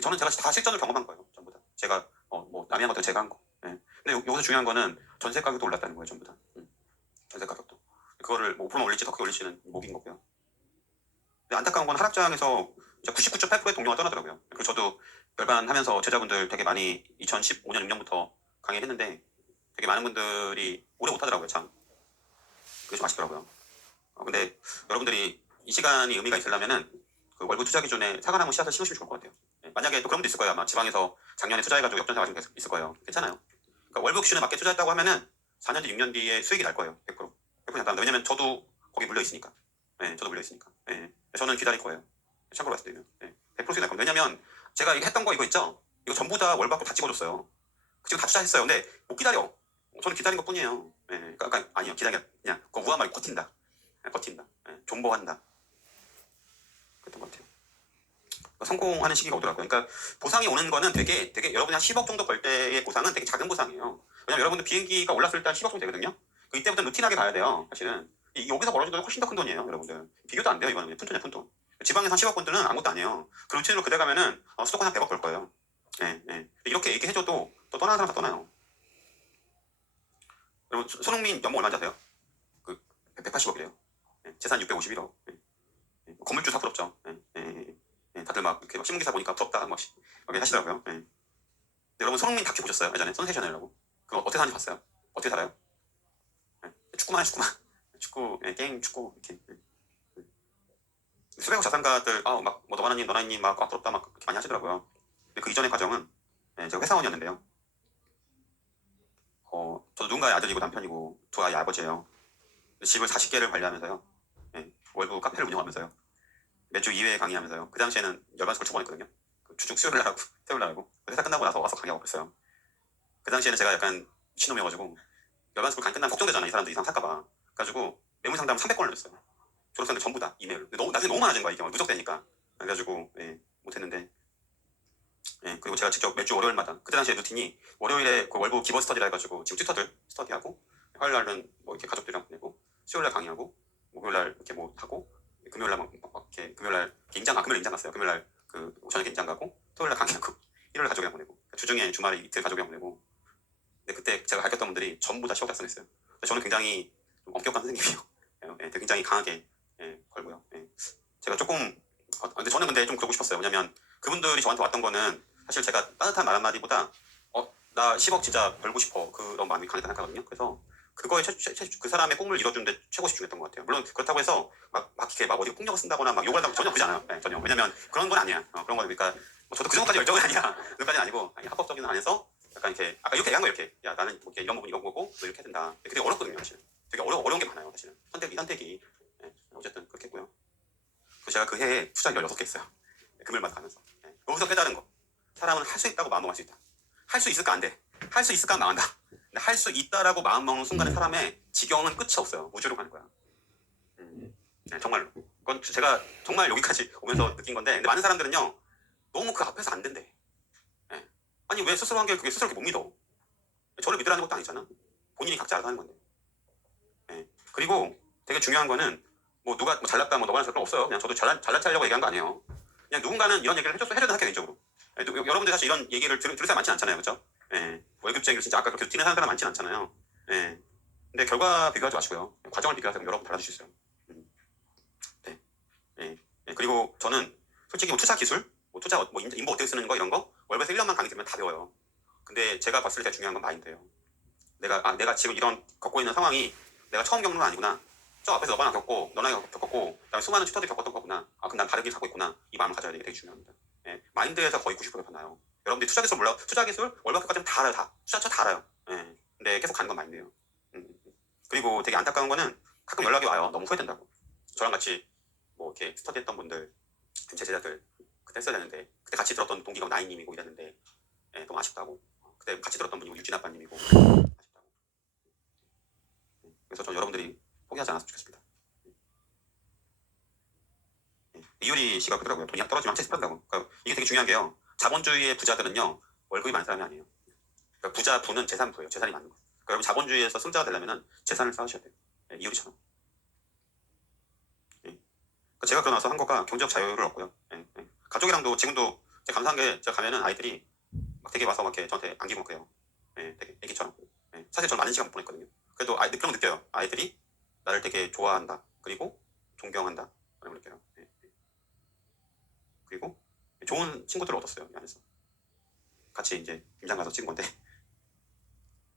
저는 제가 다 실전을 경험한 거예요. 전부 다. 제가 뭐 남이 한 것도 제가 한 거. 근데 여기서 중요한 거는 전세 가격도 올랐다는 거예요. 전부 다. 전세 가격도. 그거를 뭐 5% 올릴지 더 크게 올릴지는 목인 거고요. 근데 안타까운 건 하락장에서 99.8%의 동료가 떠나더라고요. 그리고 저도 별반하면서 제자분들 되게 많이 2015년 6년부터 강의를 했는데 되게 많은 분들이 오래 못하더라고요. 참 그게 좀 아쉽더라고요. 근데 여러분들이 이 시간이 의미가 있으려면은 그 월급 투자 기준에 사과나무 씨앗을 심으시면 좋을 것 같아요. 만약에 또 그런 분도 있을 거예요. 아마 지방에서 작년에 투자해가지고 역전세 맞은 게 있을 거예요. 괜찮아요. 그러니까 월급 기준에 맞게 투자했다고 하면은 4년 뒤 6년 뒤에 수익이 날 거예요. 100%. 100% 된다. 왜냐면 저도 거기 물려 있으니까. 저도 물려 있으니까. 저는 기다릴 거예요. 참고로 말씀드리면 100% 수익 날 겁니다. 왜냐면 제가 했던 거 이거 있죠. 이거 전부 다 월급도 다 찍어줬어요. 지금 다 투자했어요. 근데 못 기다려. 저는 기다린 것 뿐이에요. 그러니까 아니요 기다려 그냥 그 무한 말이 버틴다. 버틴다. 존버한다. 그랬던 것 같아요. 성공하는 시기가 오더라고요. 그러니까 보상이 오는 거는 되게 여러분이 한 10억 정도 벌 때의 보상은 되게 작은 보상이에요. 왜냐면 여러분들 비행기가 올랐을 때 한 10억 정도 되거든요. 이때부터 루틴하게 가야 돼요. 사실은 여기서 벌어진 돈이 훨씬 더 큰 돈이에요. 여러분들 비교도 안 돼요. 이거는 그냥 푼돈이야 푼돈. 지방에서 한 10억 번들은 아무것도 아니에요. 그 루틴으로 그대 가면은 수도권 한 100억 벌 거예요. 이렇게 얘기해줘도 또 떠나는 사람 다 떠나요. 여러분 손흥민 연봉 얼마인지 아세요? 180억이래요. 재산 651억. 건물주 다 부럽죠. 다들 막 이렇게 신문기사 보니까 부럽다 막 하시더라고요. 근데 여러분 손흥민 다큐 보셨어요? 예전에 선세셔널이라고. 그거 어떻게 사는지 봤어요? 어떻게 살아요? 축구만 해, 축구만. 축구, 게임, 축구 이렇게. 수백억 자산가들 막뭐 너나님 너나님 막 부럽다 막 그렇게 많이 하시더라고요. 근데 그 이전의 과정은 제가 회사원이었는데요. 저도 누군가의 아들이고 남편이고 두 아이 아버지예요. 집을 40개를 관리하면서요. 월부 카페를 운영하면서요. 매주 2회 강의하면서요. 그 당시에는 열반석을 2번 했거든요. 주중 수요일 날 하고 토요일 날 하고 회사 끝나고 나서 와서 강의하고 그랬어요. 그 당시에는 제가 약간 미친놈이어가지고 열반석을 강의 끝나면 걱정되잖아. 이 사람들 이상 살까봐. 그래가지고 매물 상담 300건을 했어요. 졸업생들 전부 다 이메일. 나중에 너무 많아진 거야 이게 누적되니까. 그래가지고 못했는데 그리고 제가 직접 매주 월요일마다 그때 당시에 루틴이 월요일에 그 월부 기본 스터디라 해가지고 지금 튜터들 스터디하고 화요일 날은 뭐 이렇게 가족들이랑 보내고 수요일 날 강의하고 목요일 날 이렇게 뭐 하고 금요일 날 이렇게 금요일 날 금요일 임장 갔어요. 금요일 날 그 저녁에 임장 가고 토요일 날 강의하고 일요일 날 가족이랑 보내고 주중에 주말에 이틀 가족이랑 보내고. 근데 그때 제가 가르쳤던 분들이 전부 다 취업 달성했어요. 저는 굉장히 좀 엄격한 선생님이에요. 굉장히 강하게 걸고요. 제가 조금 근데 저는 근데 좀 그러고 싶었어요. 왜냐면 그분들이 저한테 왔던 거는 사실 제가 따뜻한 말 한마디보다 나 10억 진짜 벌고 싶어 그런 마음이 강했다 생각하거든요. 그래서 그거에 그 사람의 꿈을 이뤄주는데 최고 집중했던 것 같아요. 물론 그렇다고 해서 막 이렇게 막 어디 폭력을 쓴다거나 막 욕을 한다고 전혀 그러지 않아요. 전혀. 왜냐면 그런 건 아니야. 그런 거 그러니까 저도 그 정도까지 열정은 아니야. 그까지는 아니고 합법적인 안에서 약간 이렇게 아까 이렇게 얘기한 거예요. 이렇게 야 나는 이렇게 이런 부분 이런 거고 너 이렇게 해야 된다. 되게 어렵거든요. 사실 되게 어려운 게 많아요. 사실은 선택이 어쨌든 그렇게 했고요. 제가 그 해에 투자 16개 했어요. 금요일마다 가면서. 여기서 깨달은 거. 사람은 할 수 있다고 마음먹을 수 있다. 할 수 있을까 안 돼. 할 수 있을까 망한다. 근데 할 수 있다라고 마음먹는 순간에 사람의 지경은 끝이 없어요. 우주로 가는 거야. 정말로. 그건 제가 정말 여기까지 오면서 느낀 건데 근데 많은 사람들은요. 너무 그 앞에서 안 된대. 아니 왜 스스로 한 게 그게 스스로 이렇게 못 믿어. 저를 믿으라는 것도 아니잖아. 본인이 각자 알아서 하는 건데. 그리고 되게 중요한 거는 뭐 누가 뭐 잘났다 뭐 너가 그런 없어요. 그냥 저도 잘난 체하려고 얘기한 거 아니에요. 그냥 누군가는 이런 얘기를 해줘야 생각해 개인적으로. 여러분들 사실 이런 얘기를 들을 사람 많지 않잖아요, 그렇죠? 월급쟁이로 진짜 아까 그렇게 루틴에 사는 사람 많진 않잖아요. 근데 결과 비교하지 마시고요. 과정을 비교하세요. 여러분 달라질 수 있어요. 그리고 저는 솔직히 뭐 투자 기술, 뭐 투자 뭐 인보 어떻게 쓰는 거 이런 거 월급에서 1년만 강의 들으면 다 배워요. 근데 제가 봤을 때 중요한 건 마인드예요. 내가 지금 이런 겪고 있는 상황이 내가 처음 겪는 건 아니구나. 저 앞에서 너가 겪고 너나 겪었고 그다음에 수많은 튜터들이 겪었던 거구나. 그럼 난 다르게 갖고 있구나. 이 마음을 가져야 되게 되게 중요합니다. 마인드에서 거의 90% 변나요. 여러분들이 투자 기술 몰라? 투자 기술 월급까지는 다 알아요. 다 투자처 다 알아요. 근데 계속 가는 건 마인드예요. 그리고 되게 안타까운 거는 가끔 연락이 와요. 너무 후회된다고. 저랑 같이 뭐 이렇게 스터디했던 분들 제 제자들 그때 했어야 되는데 그때 같이 들었던 동기가 나인님이고 이랬는데 너무 아쉽다고. 그때 같이 들었던 분이 유진 아빠님이고 아쉽다고. 그래서 저 여러분들이 포기하지 않았으면 좋겠습니다. 이유리 씨가 그러더라고요. 돈이 떨어지면 한채 스프다고. 그러니까 이게 되게 중요한 게요. 자본주의의 부자들은요 월급이 많은 사람이 아니에요. 그러니까 부는 재산부예요. 재산이 많은 거. 그러니까 여러분 자본주의에서 승자가 되려면 재산을 쌓으셔야 돼요. 이유리처럼. 그러니까 제가 그러고 나서 한 거가 경제적 자유를 얻고요. 가족이랑도 지금도 감사한 게 제가 가면은 아이들이 막 되게 와서 막 이렇게 저한테 안기고 그래요. 되게 애기처럼. 사실 저는 많은 시간 못 보냈거든요. 그래도 그런 거 느껴요. 아이들이 나를 되게 좋아한다. 그리고 존경한다. 그런 걸 느껴요. 그리고 좋은 친구들을 얻었어요. 이 안에서. 같이 이제 임장 가서 찍은 건데.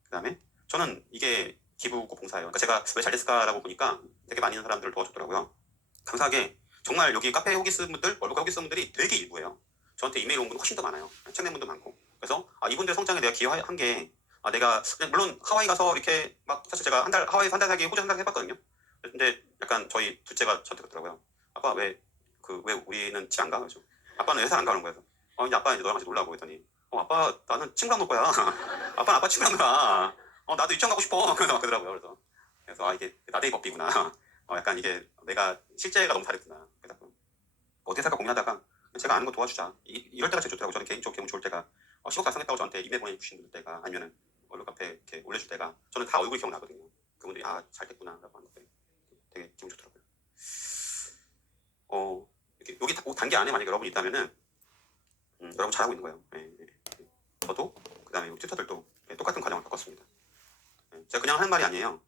그 다음에 저는 이게 기부고 봉사예요. 그러니까 제가 왜 잘 됐을까라고 보니까 되게 많은 사람들을 도와줬더라고요. 감사하게 정말 여기 카페 호기스 분들, 월급 호기스 분들이 되게 일부예요. 저한테 이메일 온 분 훨씬 더 많아요. 책 낸 분도 많고. 그래서 이분들 성장에 내가 기여한 게 내가 물론 하와이 가서 이렇게 막 사실 제가 하와이에서 한 달 살기 호주 한 달 해봤거든요. 근데 약간 저희 둘째가 저한테 그러더라고요. 아빠 왜 우리는 집 안 가? 그래서 아빠는 회사 안 가는 거예요. 이제 아빠 이제 너랑 같이 놀라고 했더니 아빠 나는 친구랑 놀 거야. 아빠는 아빠 친구랑 놀아. 나도 유치원 가고 싶어. 그래서 막 그러더라고요. 그래서 이게 나대의 법비구나. 약간 이게 내가 실제가 너무 다르구나. 그래서 어떻게 살까 고민하다가 제가 아는 거 도와주자. 이럴 때가 제일 좋더라고요. 저는 개인적으로 기분 좋을 때가 10억 달성했다고 저한테 이메일 보내주신 때가 아니면은 월급 카페 이렇게 올려줄 때가 저는 다 얼굴이 기억나거든요. 그분들이 잘 됐구나 라고 하는 것들이 되게 기분 좋더라고요. 여기 단계 안에 만약에 여러분이 있다면은 여러분 잘하고 있는 거예요. 저도 그다음에 우리 튜터들도 똑같은 과정을 겪었습니다. 제가 그냥 하는 말이 아니에요.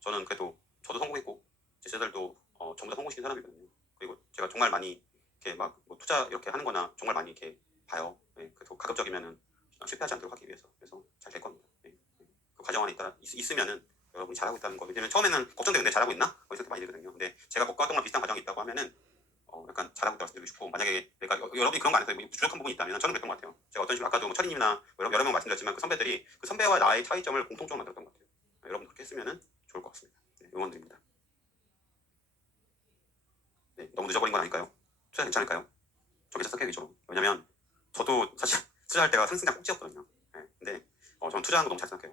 저는 그래도 저도 성공했고 제 제자들도 전부 다 성공시킨 사람이거든요. 그리고 제가 정말 많이 이렇게 막뭐 투자 이렇게 하는 거나 정말 많이 이렇게 봐요. 그래서 가급적이면은 실패하지 않도록 하기 위해서. 그래서 잘 될 겁니다. 그 과정 안에 있으면은 여러분이 잘하고 있다는 거. 왜냐면 처음에는 걱정돼요. 내가 잘하고 있나? 이렇게 많이 되거든요. 근데 제가 그것과 동안 비슷한 과정이 있다고 하면은 약간 잘하고 있다고 말씀드리고 싶고, 만약에 내가 여러분이 그런 거 안에서 뭐 부족한 부분이 있다면 저는 그랬던 것 같아요. 제가 어떤 식으로 아까도 뭐 철이님이나 여러 명 말씀드렸지만 그 선배들이 그 선배와 나의 차이점을 공통적으로 만들었던 것 같아요. 여러분 그렇게 했으면은 좋을 것 같습니다. 네, 응원드립니다. 네, 너무 늦어버린 건 아닐까요? 투자 괜찮을까요? 저 괜찮을게요, 위주로. 왜냐면 저도 사실 투자할 때가 상승장 꼭지였거든요. 네, 근데 저는 투자하는 거 너무 잘 생각해요.